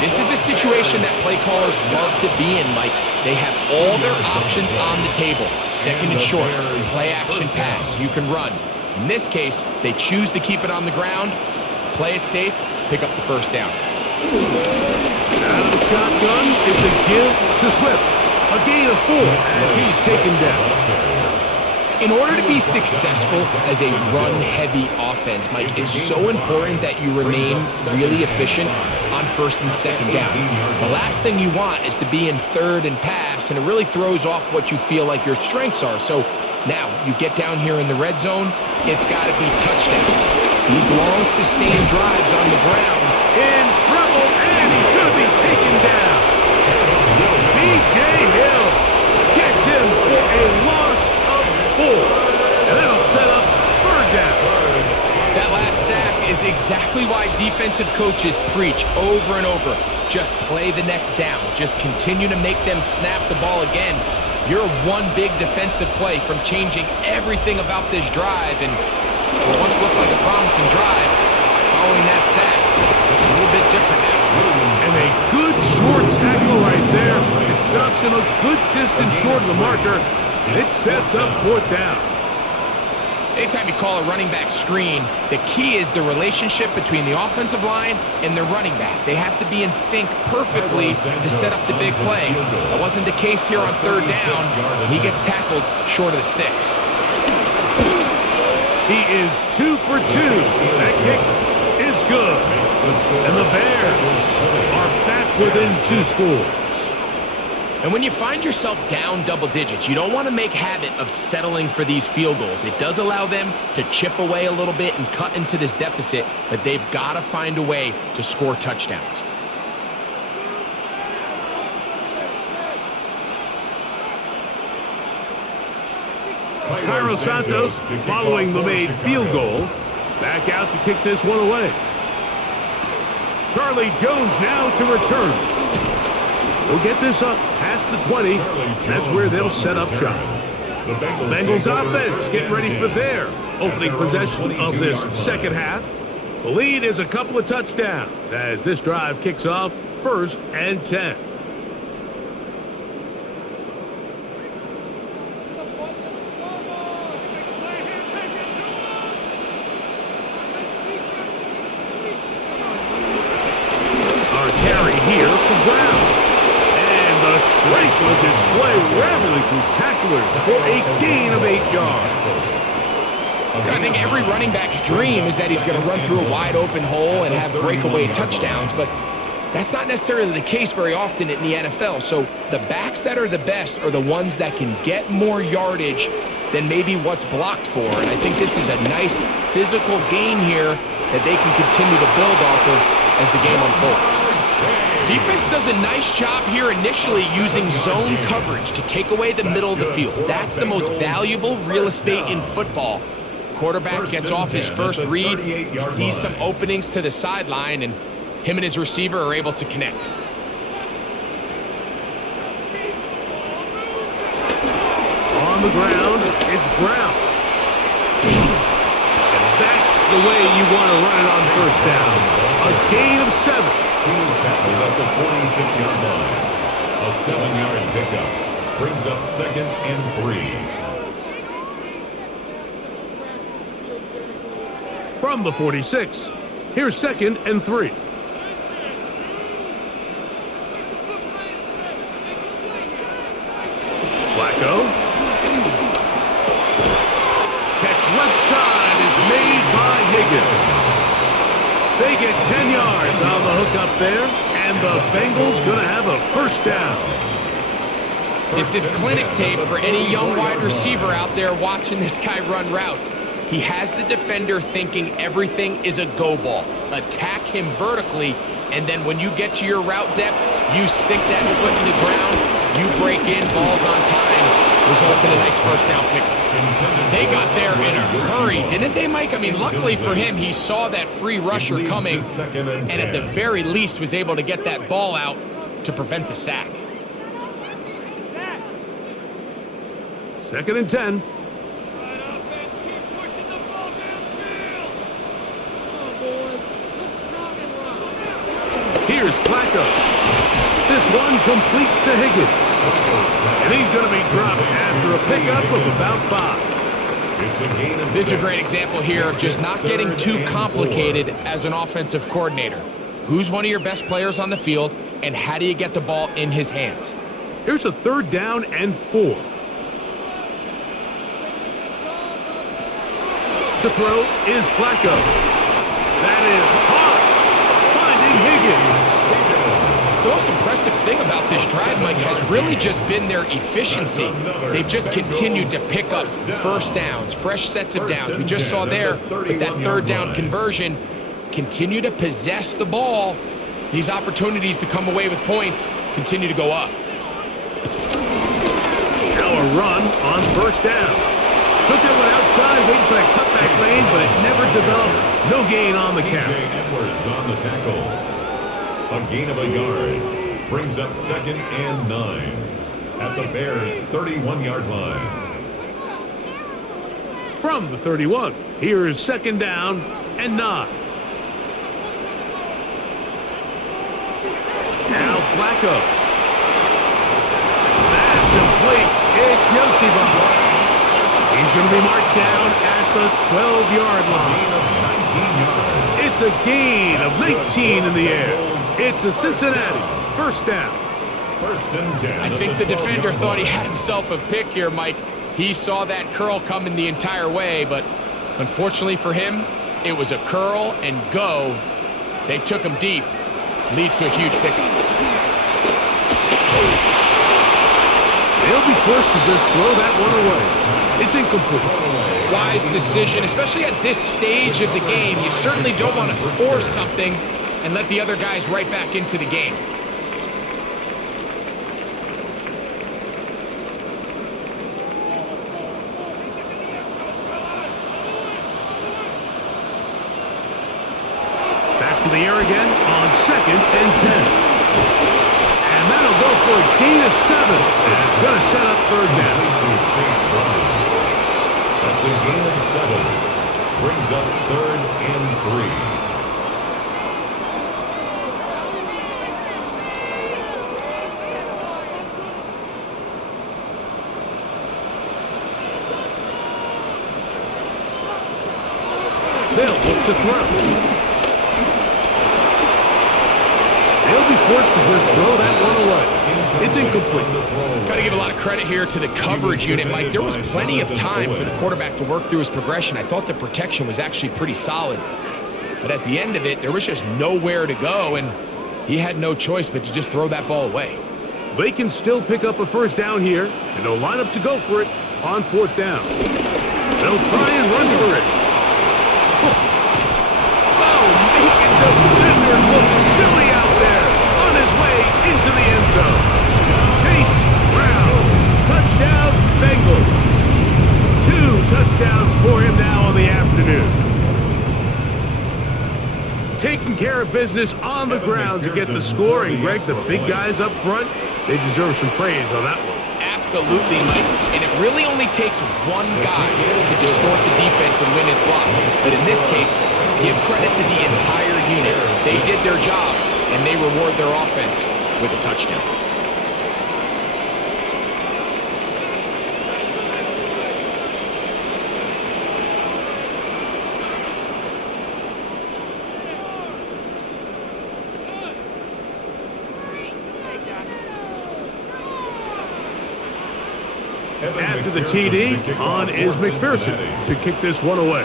This is a situation that play callers love to be in, Mike. They have all their options on the table. 2nd and short, play action pass, you can run. In this case, they choose to keep it on the ground, play it safe, pick up the first down. Out of the shotgun, it's a give to Swift. A gain of 4 as he's taken down. In order to be successful as a run-heavy offense, Mike, it's so important that you remain really efficient on 1st and 2nd down. The last thing you want is to be in 3rd and pass, and it really throws off what you feel like your strengths are. So now you get down here in the red zone, it's got to be touchdowns. These long, sustained drives on the ground. In trouble, and he's going to be taken down. B.J. Hill gets him for a loss of 4. And that'll set up 3rd down. That last sack is exactly why defensive coaches preach over and over. Just play the next down. Just continue to make them snap the ball again. You're one big defensive play from changing everything about this drive. And what once looked like a promising drive, following that sack, looks a little bit different now. And a good short tackle right there. It stops him a good distance short of the marker. It sets up 4th down. Anytime you call a running back screen, the key is the relationship between the offensive line and the running back. They have to be in sync perfectly to set up the big play. That wasn't the case here on 3rd down. He gets tackled short of the sticks. He is 2 for 2. That kick is good. And the Bears are back within 2 scores. And when you find yourself down double digits, you don't want to make habit of settling for these field goals. It does allow them to chip away a little bit and cut into this deficit, but they've got to find a way to score touchdowns. Cairo Santos, following the made field goal, back out to kick this one away. Charlie Jones now to return. We'll get this up past the 20. That's where they'll set up shop. The Bengals offense getting ready for their opening possession of this 2nd half. The lead is a couple of touchdowns as this drive kicks off 1st and 10. Our carry here for Brown. Strength on display, rattling through tacklers for a gain of 8 yards. I think every running back's dream is that he's going to run through a wide open hole and have breakaway touchdowns, but that's not necessarily the case very often in the NFL. So the backs that are the best are the ones that can get more yardage than maybe what's blocked for. And I think this is a nice physical gain here that they can continue to build off of as the game unfolds. Defense does a nice job here initially using zone coverage to take away the middle of the field. That's the most valuable real estate in football. Quarterback gets off his first read, sees some openings to the sideline, and him and his receiver are able to connect. On the ground, it's Brown. And that's the way you want to run it on 1st down. A gain of 7. He was tackled at the 46-yard line. A 7-yard pickup brings up 2nd and 3. From the 46, here's 2nd and 3. Flacco. Catch left side is made by Higgins. They get 10 yards on the hook up there, and the Bengals going to have a 1st down. This is clinic tape for any young wide receiver out there watching this guy run routes. He has the defender thinking everything is a go ball. Attack him vertically, and then when you get to your route depth, you stick that foot in the ground, you break in, balls on time, results in a nice first down pickup. They got there in a hurry, didn't they, Mike? I mean, luckily for him, he saw that free rusher coming, and at the very least was able to get that ball out to prevent the sack. 2nd and 10. Here's Flacco. This one complete to Higgins. And he's going to be dropped after a pickup of about 5. This is a great example here of just not getting too complicated as an offensive coordinator. Who's one of your best players on the field, and how do you get the ball in his hands? Here's a 3rd down and 4. To throw is Flacco. That is caught. Finding Higgins. The most impressive thing about this drive, Mike, has really just been their efficiency. They've just continued to pick up first downs, fresh sets of downs. We just saw there with that 3rd down conversion, continue to possess the ball. These opportunities to come away with points continue to go up. Now a run on 1st down. Took that one outside, waiting for that cutback lane, but it never developed. No gain on the carry. Edwards on the tackle. A gain of a yard. Brings up 2nd and 9. At the Bears' 31-yard line. From the 31, here is 2nd down and 9. Now Flacco. That's complete. It's Yosibov. He's going to be marked down at the 12-yard line. It's a gain of 19 in the air. It's a Cincinnati 1st down. 1st and 10. I think the defender thought he had himself a pick here, Mike. He saw that curl coming the entire way, but unfortunately for him, it was a curl and go. They took him deep. Leads to a huge pickup. They'll be forced to just throw that one away. It's incomplete. Wise decision, especially at this stage of the game. You certainly don't want to force something and let the other guys right back into the game. Back to the air again on 2nd and 10. And that'll go for a gain of 7. And it's going to set up 3rd down. That's a gain of 7. Brings up 3rd and 3. They'll look to throw. They'll be forced to just throw that one away. It's incomplete. Got to give a lot of credit here to the coverage unit, Mike. There was plenty of time for the quarterback to work through his progression. I thought the protection was actually pretty solid. But at the end of it, there was just nowhere to go, and he had no choice but to just throw that ball away. They can still pick up a 1st down here, and they'll line up to go for it on 4th down. They'll try and run for it. Oh, making the defender look silly out there on his way into the end zone. Chase Brown, touchdown Bengals. 2 touchdowns for him now on the afternoon. Taking care of business on the ground to get the score, and Greg, the big guys up front, they deserve some praise on that one. Absolutely, Mike. And it really only takes one guy to distort the defense and win his block. But in this case, give credit to the entire unit. They did their job, and they reward their offense with a touchdown. After the TD, on is McPherson to kick this one away.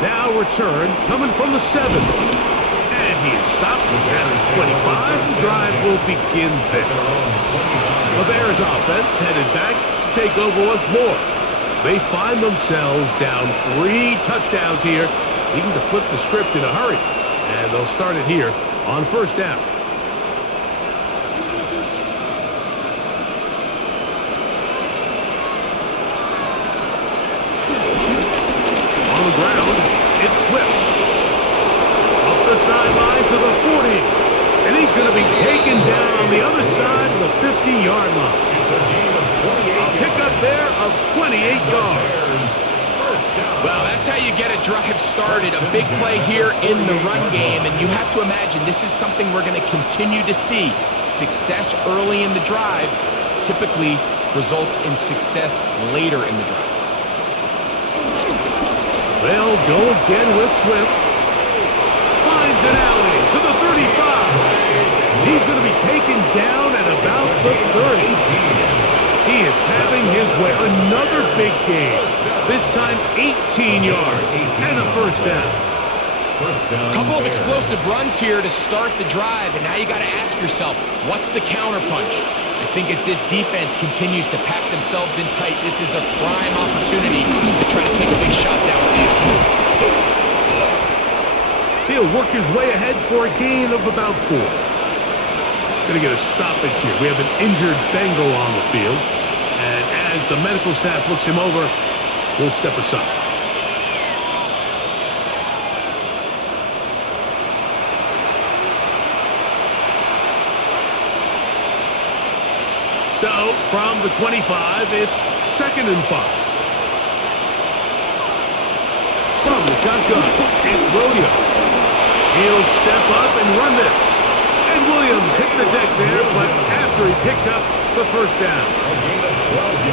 Now return coming from the 7. And he is stopped at his 25. The drive will begin there. The Bears offense headed back to take over once more. They find themselves down 3 touchdowns here, needing to flip the script in a hurry. And they'll start it here on first down. On the ground, it's Swift. Up the sideline to the 40. And he's going to be taken down on the other side of the 50-yard line. It's a gain of 28 A pickup there of 28 yards. Well, that's how you get a drive started. A big play here in the run game, and you have to imagine this is something we're going to continue to see. Success early in the drive typically results in success later in the drive. They'll go again with Swift. Finds an alley to the 35. He's going to be taken down at about the 30. He is having his way. Another big game. This time 18 yards and a first down. A couple of explosive runs here to start the drive, and now you got to ask yourself, what's the counterpunch? I think as this defense continues to pack themselves in tight, this is a prime opportunity to try to take a big shot downfield. He'll work his way ahead for a gain of about 4. Going to get a stoppage here. We have an injured Bengal on the field. And as the medical staff looks him over, we'll step aside. So, from the 25, it's 2nd and 5. From the shotgun, it's Williams. He'll step up and run this. And Williams hit the deck there, but after he picked up the first down.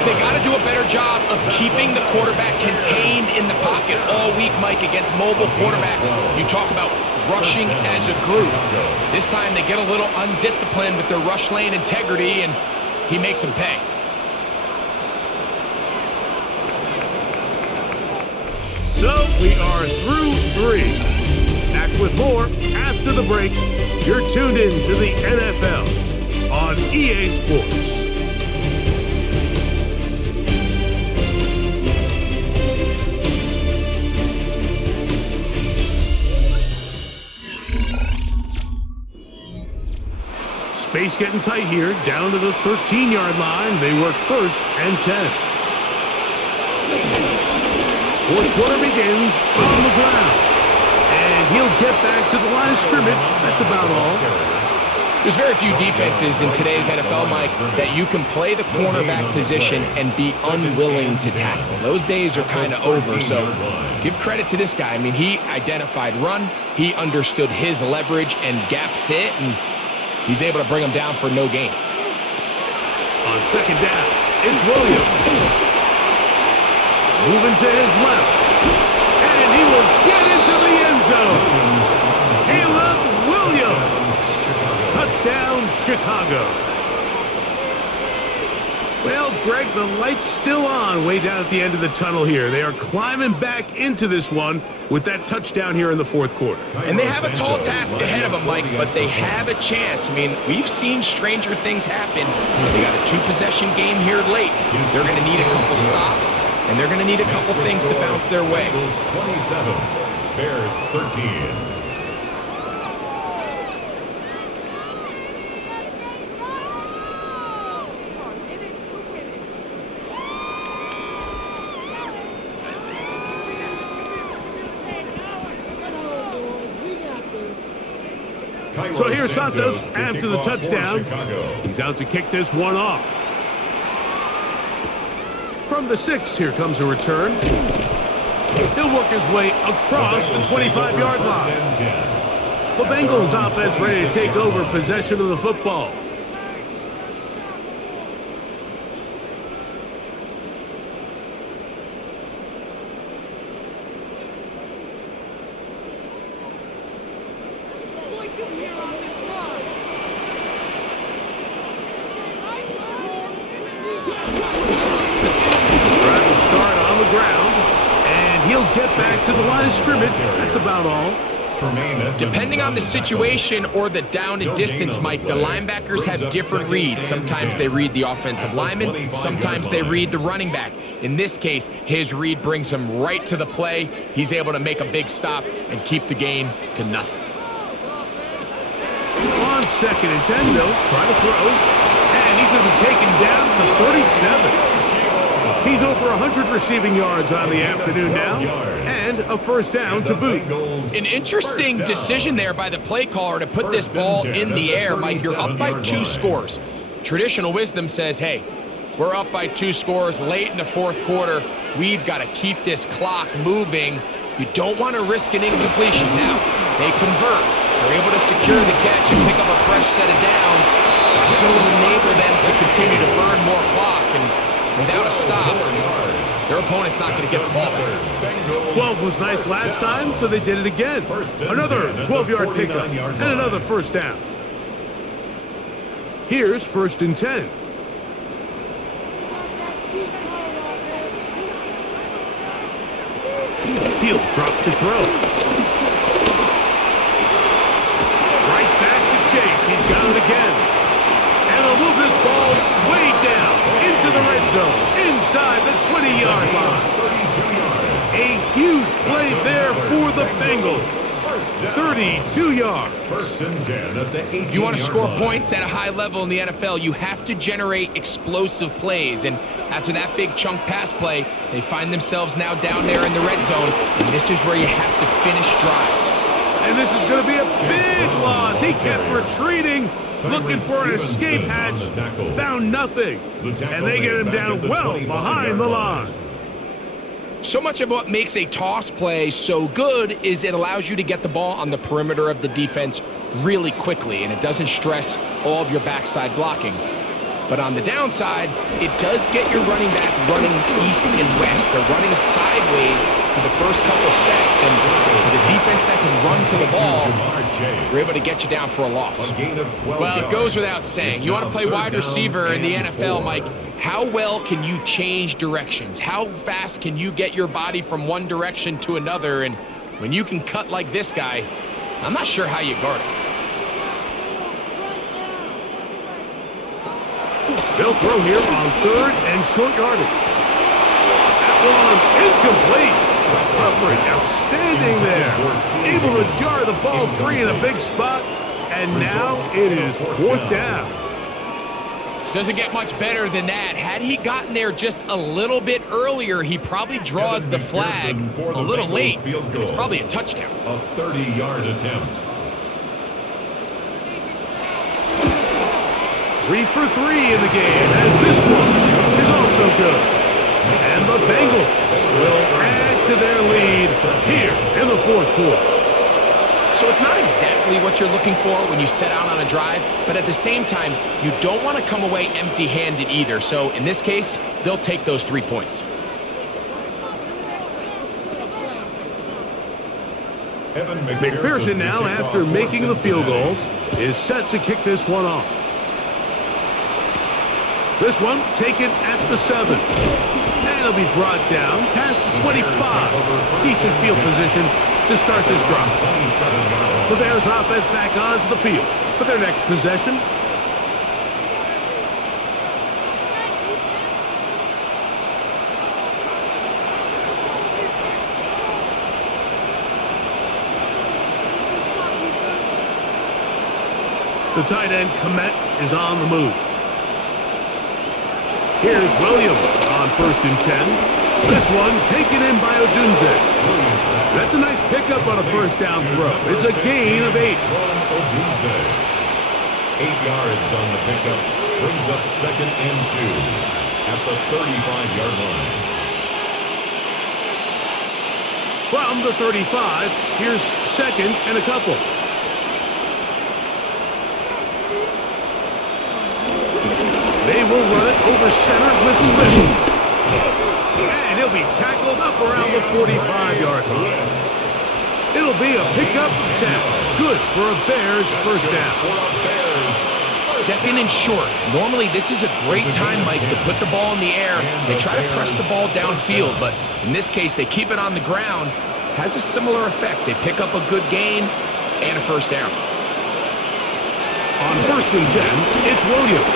They got to do a better job of keeping the quarterback contained in the pocket all week, Mike, against mobile quarterbacks. You talk about rushing as a group. This time they get a little undisciplined with their rush lane integrity, and he makes them pay. So we are through 3. Back with more after the break. You're tuned in to the NFL on EA Sports. Space getting tight here, down to the 13-yard line. They work 1st and 10. Fourth quarter begins on the ground. And he'll get back to the line of scrimmage. That's about all. There's very few defenses in today's NFL, Mike, that you can play the cornerback position and be unwilling to tackle. Those days are kind of over, so give credit to this guy. I mean, he identified run, he understood his leverage and gap fit, and he's able to bring him down for no gain. On 2nd down, it's Williams. Moving to his left. And he will get into the end zone. Caleb Williams. Touchdown, Chicago. Well, Greg, the light's still on way down at the end of the tunnel here. They are climbing back into this one with that touchdown here in the fourth quarter. And they have a tall task ahead of them, Mike, but they have a chance. I mean, we've seen stranger things happen. They got a 2-possession game here late. They're going to need a couple stops, and they're going to need a couple things to bounce their way. 27, Bears 13. So here's Santos after the touchdown. He's out to kick this one off. From the 6, here comes a return. He'll work his way across the 25-yard line. The Bengals offense ready to take over possession of the football. Drive will start on the ground, and he'll get back to the line of scrimmage. That's about all. Depending on the situation or the down and distance, Mike, the linebackers have different reads. Sometimes they read the offensive lineman, sometimes they read the running back. In this case, his read brings him right to the play. He's able to make a big stop and keep the gain to nothing. On 2nd and 10, they'll try to throw. And he's going to be taken down to the 37. He's over 100 receiving yards on the afternoon now, and a first down to boot. An interesting decision there by the play caller to put this ball in the air. Mike, you're up by 2 scores. Traditional wisdom says, hey, we're up by 2 scores late in the 4th quarter. We've got to keep this clock moving. You don't want to risk an incompletion. Now, they convert. They're able to secure the catch and pick up a fresh set of downs. That's going to enable them to continue to burn more clock. And without a stop, their opponent's not going to get the ball back. 12 was nice last time, so they did it again. Another 12-yard pickup and another first down. Here's 1st and 10. He'll drop to throw. Right back to Chase. He's got it again. And he'll move this ball way down into the red zone, inside the 20-yard line. A huge play there for the Bengals. 32 yards. 1st and 10 at the 18-yard line. If you want to score points at a high level in the NFL, you have to generate explosive plays. And after that big chunk pass play, they find themselves now down there in the red zone. And this is where you have to finish drives. And this is going to be a big loss. He kept retreating, looking for an escape hatch, found nothing. And they get him down well behind the line. So much of what makes a toss play so good is it allows you to get the ball on the perimeter of the defense really quickly, and it doesn't stress all of your backside blocking. But on the downside, it does get your running back running east and west. They're running sideways for the first couple steps, and the defense that can run to the ball, they're able to get you down for a loss. Well, it goes without saying. You want to play wide receiver in the NFL, Mike, how well can you change directions? How fast can you get your body from one direction to another? And when you can cut like this guy, I'm not sure how you guard it. They'll throw here on 3rd and short yardage. That one incomplete. Coverage outstanding there. Able to jar the ball free in a big spot. And now it is 4th down. Doesn't get much better than that. Had he gotten there just a little bit earlier, he probably draws the flag a little late. It's probably a touchdown. A 30-yard attempt. 3 for 3 in the game, as this one is also good. And the Bengals will add to their lead here in the 4th quarter. So it's not exactly what you're looking for when you set out on a drive, but at the same time, you don't want to come away empty-handed either. So in this case, they'll take those 3 points. McPherson now, after making the field goal, is set to kick this one off. This one taken at the 7. And it'll be brought down past the 25. Decent field position to start this drive. The Bears offense back onto the field for their next possession. The tight end, Komet, is on the move. Here's Williams on 1st and 10. This one taken in by Odunze. That's a nice pickup on a first down throw. It's a gain of 8. 8 yards on the pickup. Brings up 2nd and 2 at the 35-yard line. From the 35, here's 2nd and a couple. They will run it over center with Smith. And he'll be tackled up around the 45-yard line. It'll be a pickup of 10. Good for a Bears first down. 2nd and short. Normally, this is a great time, Mike, to put the ball in the air. They try to press the ball downfield, but in this case, they keep it on the ground. has a similar effect. They pick up a good gain and a first down. On 1st and 10, it's Williams.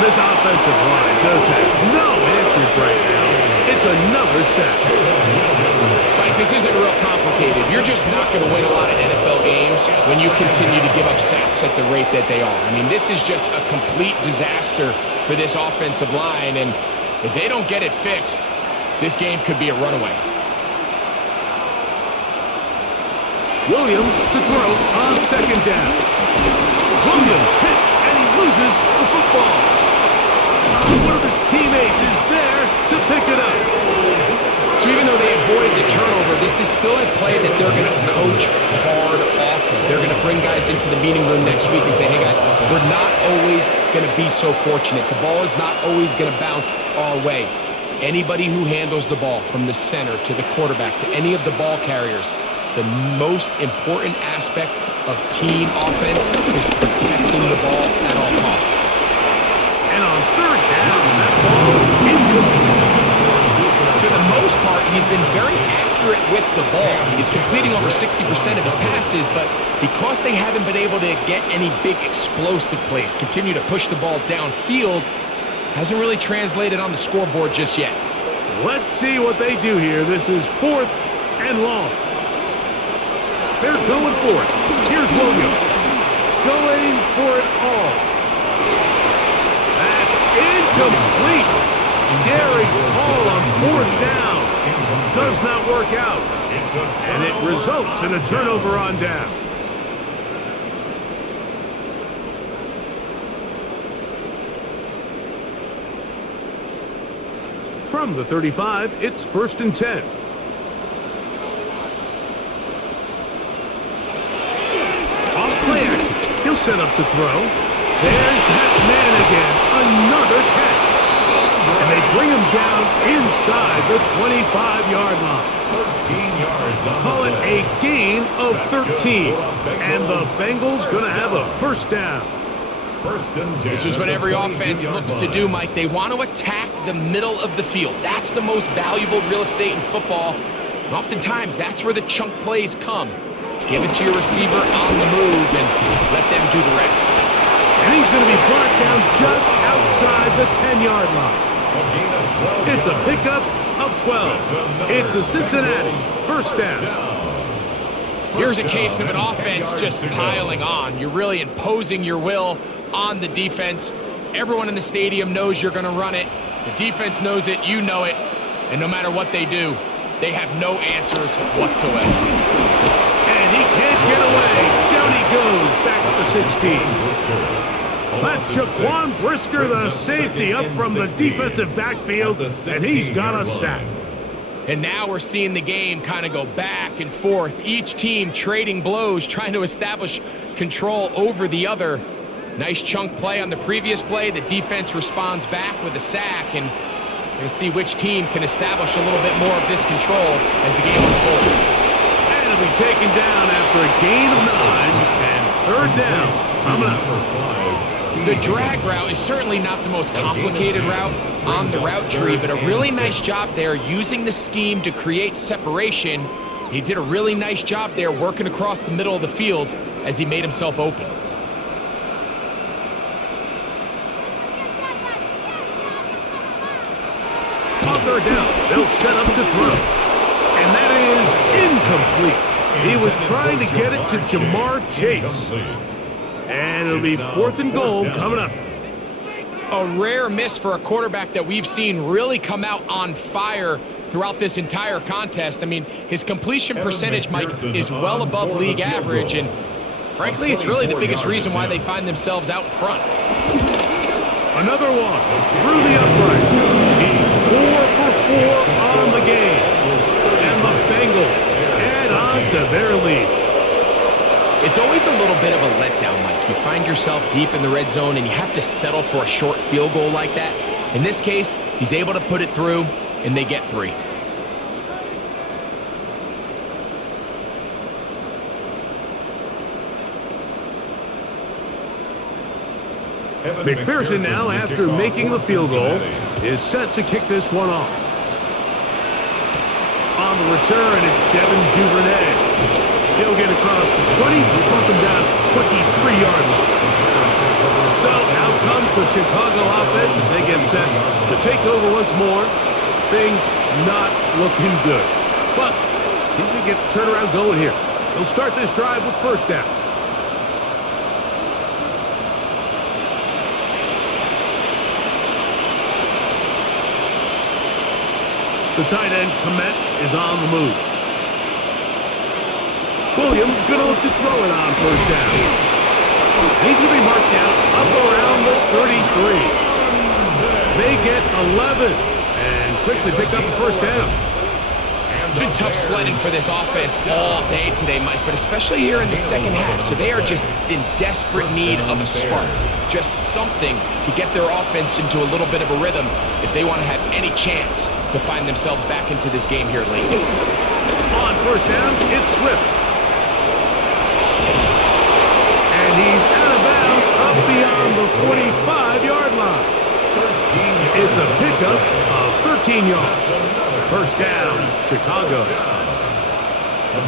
This offensive line just has no answers right now. It's another sack. Mike, this isn't real complicated. You're just not going to win a lot of NFL games when you continue to give up sacks at the rate that they are. I mean, this is just a complete disaster for this offensive line, and if they don't get it fixed, this game could be a runaway. Williams to throw on 2nd down. Williams hit, and he loses the football. One of his teammates is there to pick it up. So even though they avoided the turnover, this is still a play that they're going to coach hard off of. They're going to bring guys into the meeting room next week and say, hey guys, we're not always going to be so fortunate. The ball is not always going to bounce our way. Anybody who handles the ball from the center to the quarterback to any of the ball carriers, the most important aspect of team offense is protecting the ball at all costs. And on 3rd down, that ball is incomplete. For the most part, he's been very accurate with the ball. He's completing over 60% of his passes, but because they haven't been able to get any big explosive plays, continue to push the ball downfield, hasn't really translated on the scoreboard just yet. Let's see what they do here. This is 4th and long. They're going for it. Here's Williams. Going for it all. That's incomplete. Daring call on 4th down. Does not work out. And it results in a turnover on down. From the 35, it's 1st and 10. Off play action. He'll set up to throw. There's that man again. Another catch. And they bring him down inside the 25-yard line. 13 yards on Call the it play. a gain of 13. And the Bengals going to have a first down. 1st and 10. This is what every offense looks to do, Mike. They want to attack the middle of the field. That's the most valuable real estate in football. And oftentimes, that's where the chunk plays come. Give it to your receiver on the move and let them do the rest. And he's going to be brought down just outside the 10-yard line. It's a pickup of 12. It's a Cincinnati first down. Here's a case of an offense just piling on. You're really imposing your will on the defense. Everyone in the stadium knows you're going to run it. The defense knows it, you know it. And no matter what they do, they have no answers whatsoever. And he can't get away. Down he goes back at the 16. That's Jaquan Brisker, the safety, up from the defensive backfield, and he's got a sack. And now we're seeing the game kind of go back and forth. Each team trading blows, trying to establish control over the other. Nice chunk play on the previous play. The defense responds back with a sack, and we're going to see which team can establish a little bit more of this control as the game unfolds. And it'll be taken down after a gain of 9, and 3rd down coming up. The drag route is certainly not the most complicated route on the route tree, but a really nice job there using the scheme to create separation. He did a really nice job there working across the middle of the field as he made himself open. On 3rd down, they'll set up to throw. And that is incomplete. He was trying to get it to Jamar Chase. And it'll be 4th and goal coming up. A rare miss for a quarterback that we've seen really come out on fire throughout this entire contest. I mean, his completion percentage, Mike, is well above league average, and frankly, it's really the biggest reason why they find themselves out front. Another one through the upright. He's 4 for 4 on the game. And the Bengals add on to their lead. It's always a little bit of a letdown, Mike. You find yourself deep in the red zone and you have to settle for a short field goal like that. In this case, he's able to put it through, and they get 3. McPherson now, after making the field goal, is set to kick this one off. on the return, it's Devin Duvernay. He'll get across the 20, pump him down to the 23-yard line. So out comes the Chicago offense as they get set to take over once more. Things not looking good. But see if they get the turnaround going here. They'll start this drive with first down. The tight end, Komet, is on the move. Williams going to look to throw it on first down. And he's going to be marked down up around the 33. They get 11 and quickly pick up a first down. It's been tough sledding for this offense all day today, Mike, but especially here in the second half. So they are just in desperate need of a spark, just something to get their offense into a little bit of a rhythm if they want to have any chance to find themselves back into this game here late. On first down, it's Swift. And he's out of bounds up beyond the 45-yard line. It's a pickup of 13 yards. First down, Chicago.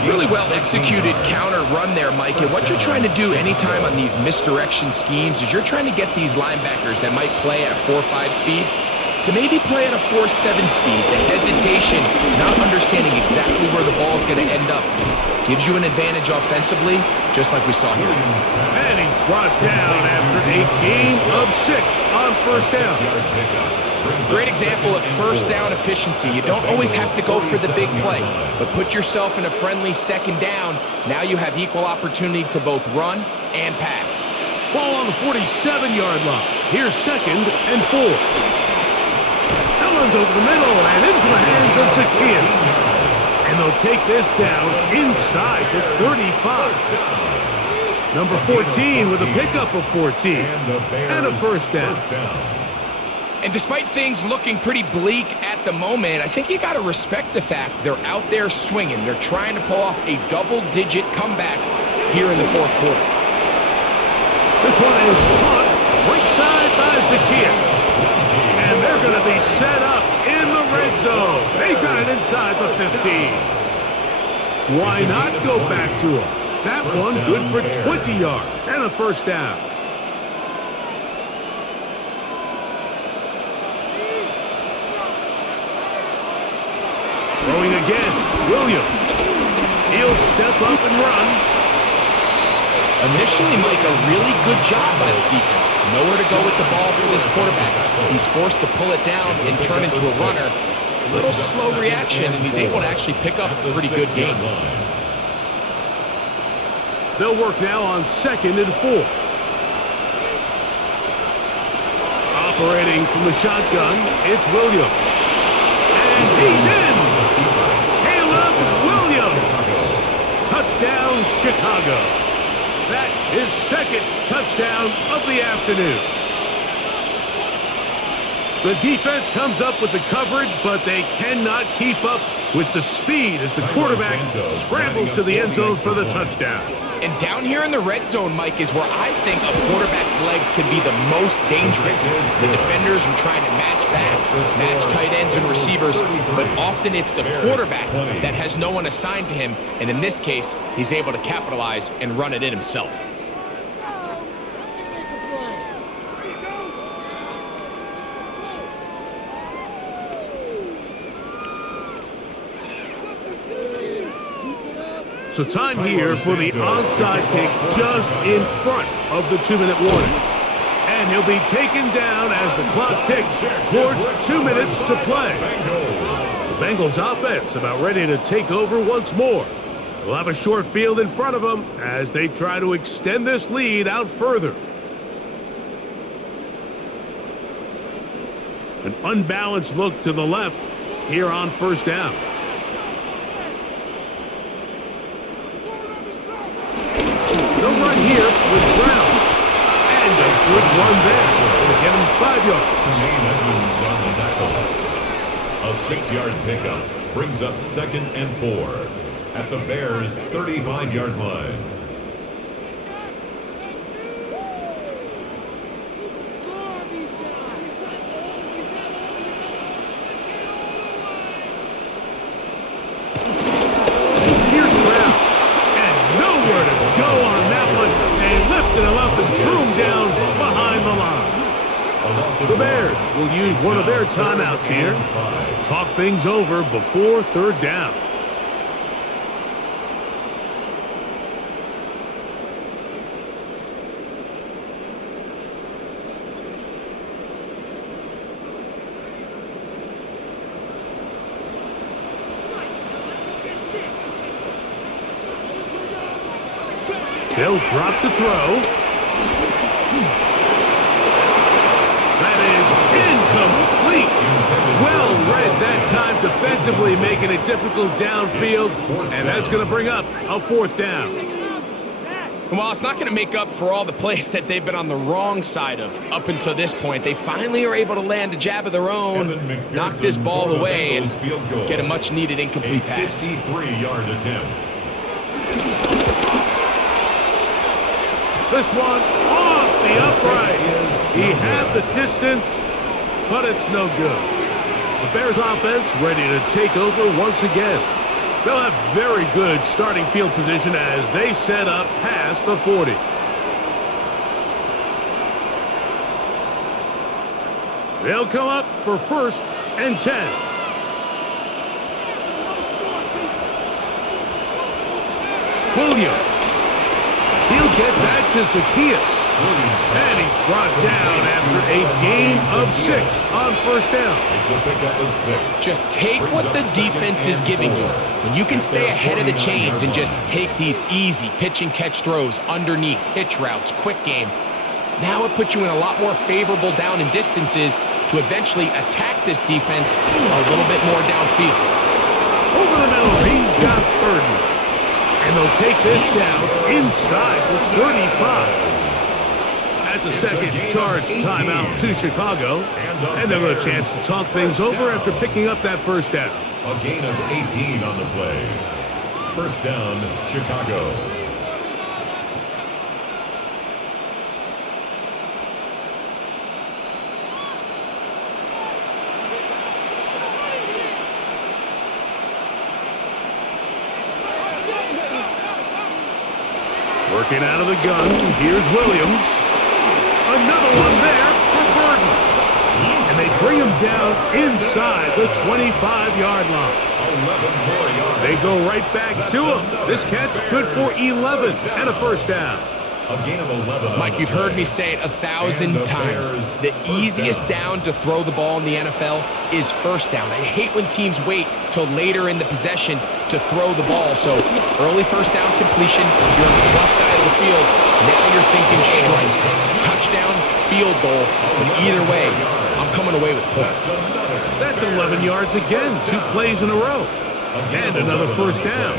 Really well executed counter run there, Mike. And what you're trying to do anytime on these misdirection schemes is you're trying to get these linebackers that might play at a 4.5 speed to maybe play at a 4.7 speed. The hesitation, not understanding exactly where the ball is going to end up, gives you an advantage offensively, just like we saw here. And he's brought down after a gain of 6 on first down. Great example of first down efficiency. You don't always have to go for the big play, but put yourself in a friendly second down. Now you have equal opportunity to both run and pass. Ball on the 47-yard line. Here's second and 4. That one's over the middle and into the hands of Zacchaeus. And they'll take this down inside the 35. Number 14 with a pickup of 14 and a first down. And despite things looking pretty bleak at the moment, I think you got to respect the fact they're out there swinging. They're trying to pull off a double-digit comeback here in the fourth quarter. This one is caught right side by Zacchaeus. And they're going to be set up in the red zone. They've got it inside the 15. Why not go back to him? That one good for 20 yards and a first down. Throwing again, Williams. He'll step up and run. Initially, Mike, a really good job by the defense. Nowhere to go with the ball for this quarterback. He's forced to pull it down and turn into a runner. A little slow reaction, and he's able to actually pick up a pretty good game. They'll work now on second and 4. Operating from the shotgun, it's Williams. And he's in! Touchdown, Chicago. That is second touchdown of the afternoon. The defense comes up with the coverage, but they cannot keep up with the speed as the quarterback scrambles to the end zone for the touchdown. And down here in the red zone, Mike, is where I think a quarterback's legs can be the most dangerous. The defenders are trying to match backs, match tight ends and receivers, but often it's the quarterback that has no one assigned to him, and in this case, he's able to capitalize and run it in himself. So time here for the onside kick just in front of the 2-minute warning. And he'll be taken down as the clock ticks towards 2 minutes to play. The Bengals offense about ready to take over once more. They'll have a short field in front of them as they try to extend this lead out further. An unbalanced look to the left here on first down. They'll run here with Brown. And a good run there. Going to get him 5 yards. Edmonds on the tackle. A 6-yard pickup brings up second and 4 at the Bears' 35-yard line. offensive The Bears will use one of their timeouts here. Talk things over before third down. They'll drop to throw. That is incomplete. Well read that time defensively, making it difficult downfield, and that's going to bring up a fourth down. Well, it's not going to make up for all the plays that they've been on the wrong side of up until this point. They finally are able to land a jab of their own, knock this ball away, and get a much-needed incomplete pass. 53-yard attempt. This one off the upright. He had the distance, but it's no good. The Bears offense ready to take over once again. They'll have very good starting field position as they set up past the 40. They'll come up for 1st and 10. Williams. He'll get that to Zacchaeus. And he's brought down after a gain of 6 on 1st down. It's a pickup of 6. Just take what the defense is giving you. When you can stay ahead of the chains and just take these easy pitch and catch throws underneath, hitch routes, quick game, now it puts you in a lot more favorable down and distances to eventually attack this defense a little bit more downfield. Over the middle, he's got Burden. And they'll take this down inside the 35. That's a second charge timeout to Chicago. And they'll get a chance to talk things over after picking up that 1st down. A gain of 18 on the play. 1st down, Chicago. Working out of the gun, here's Williams. Another one there for Burden. And they bring him down inside the 25-yard line. 11 more yards. They go right back to him. This catch good for 11 and a 1st down. A gain of 11. Mike, you've heard me say it 1,000 times. The easiest down to throw the ball in the NFL is 1st down. I hate when teams wait till later in the possession to throw the ball. So early 1st down completion, you're on the plus side of the field. Now you're thinking strike, touchdown, field goal. But either way, I'm coming away with points. That's 11 yards again, 2 plays in a row. And another 1st down.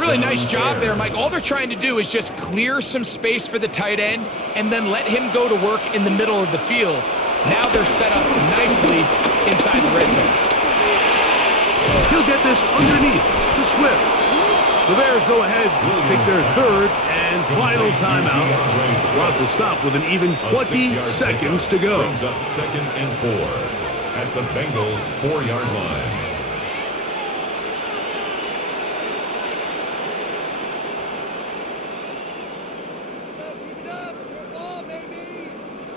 Really nice job there, Mike. All they're trying to do is just clear some space for the tight end and then let him go to work in the middle of the field. Now they're set up nicely inside the red zone. He'll get this underneath to Swift. The Bears go ahead, take their 3rd and final timeout. Brought to stop with an even 20 seconds to go. Brings up 2nd and 4 at the Bengals' 4-yard line.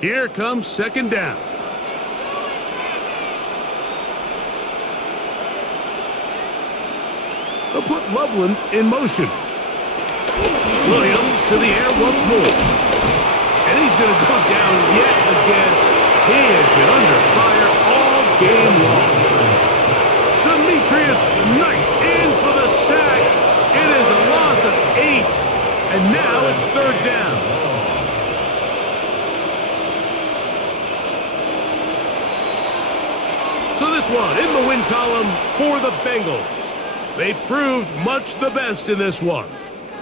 Here comes 2nd down. They'll put Loveland in motion. Williams to the air once more. And he's going to go down yet again. He has been under fire all game long. Demetrius Knight in for the sack. It is a loss of 8. And now it's 3rd down. So this one in the win column for the Bengals. They proved much the best in this one.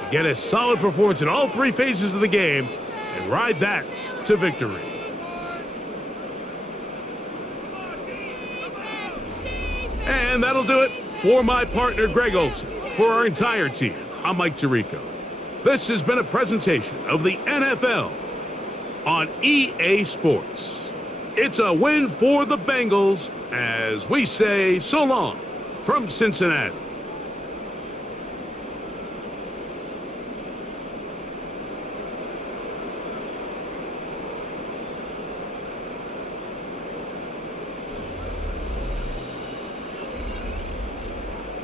Get a solid performance in all 3 phases of the game and ride that to victory. And that'll do it for my partner Greg Olson. For our entire team, I'm Mike Tirico. This has been a presentation of the NFL on EA Sports. It's a win for the Bengals as we say so long from Cincinnati.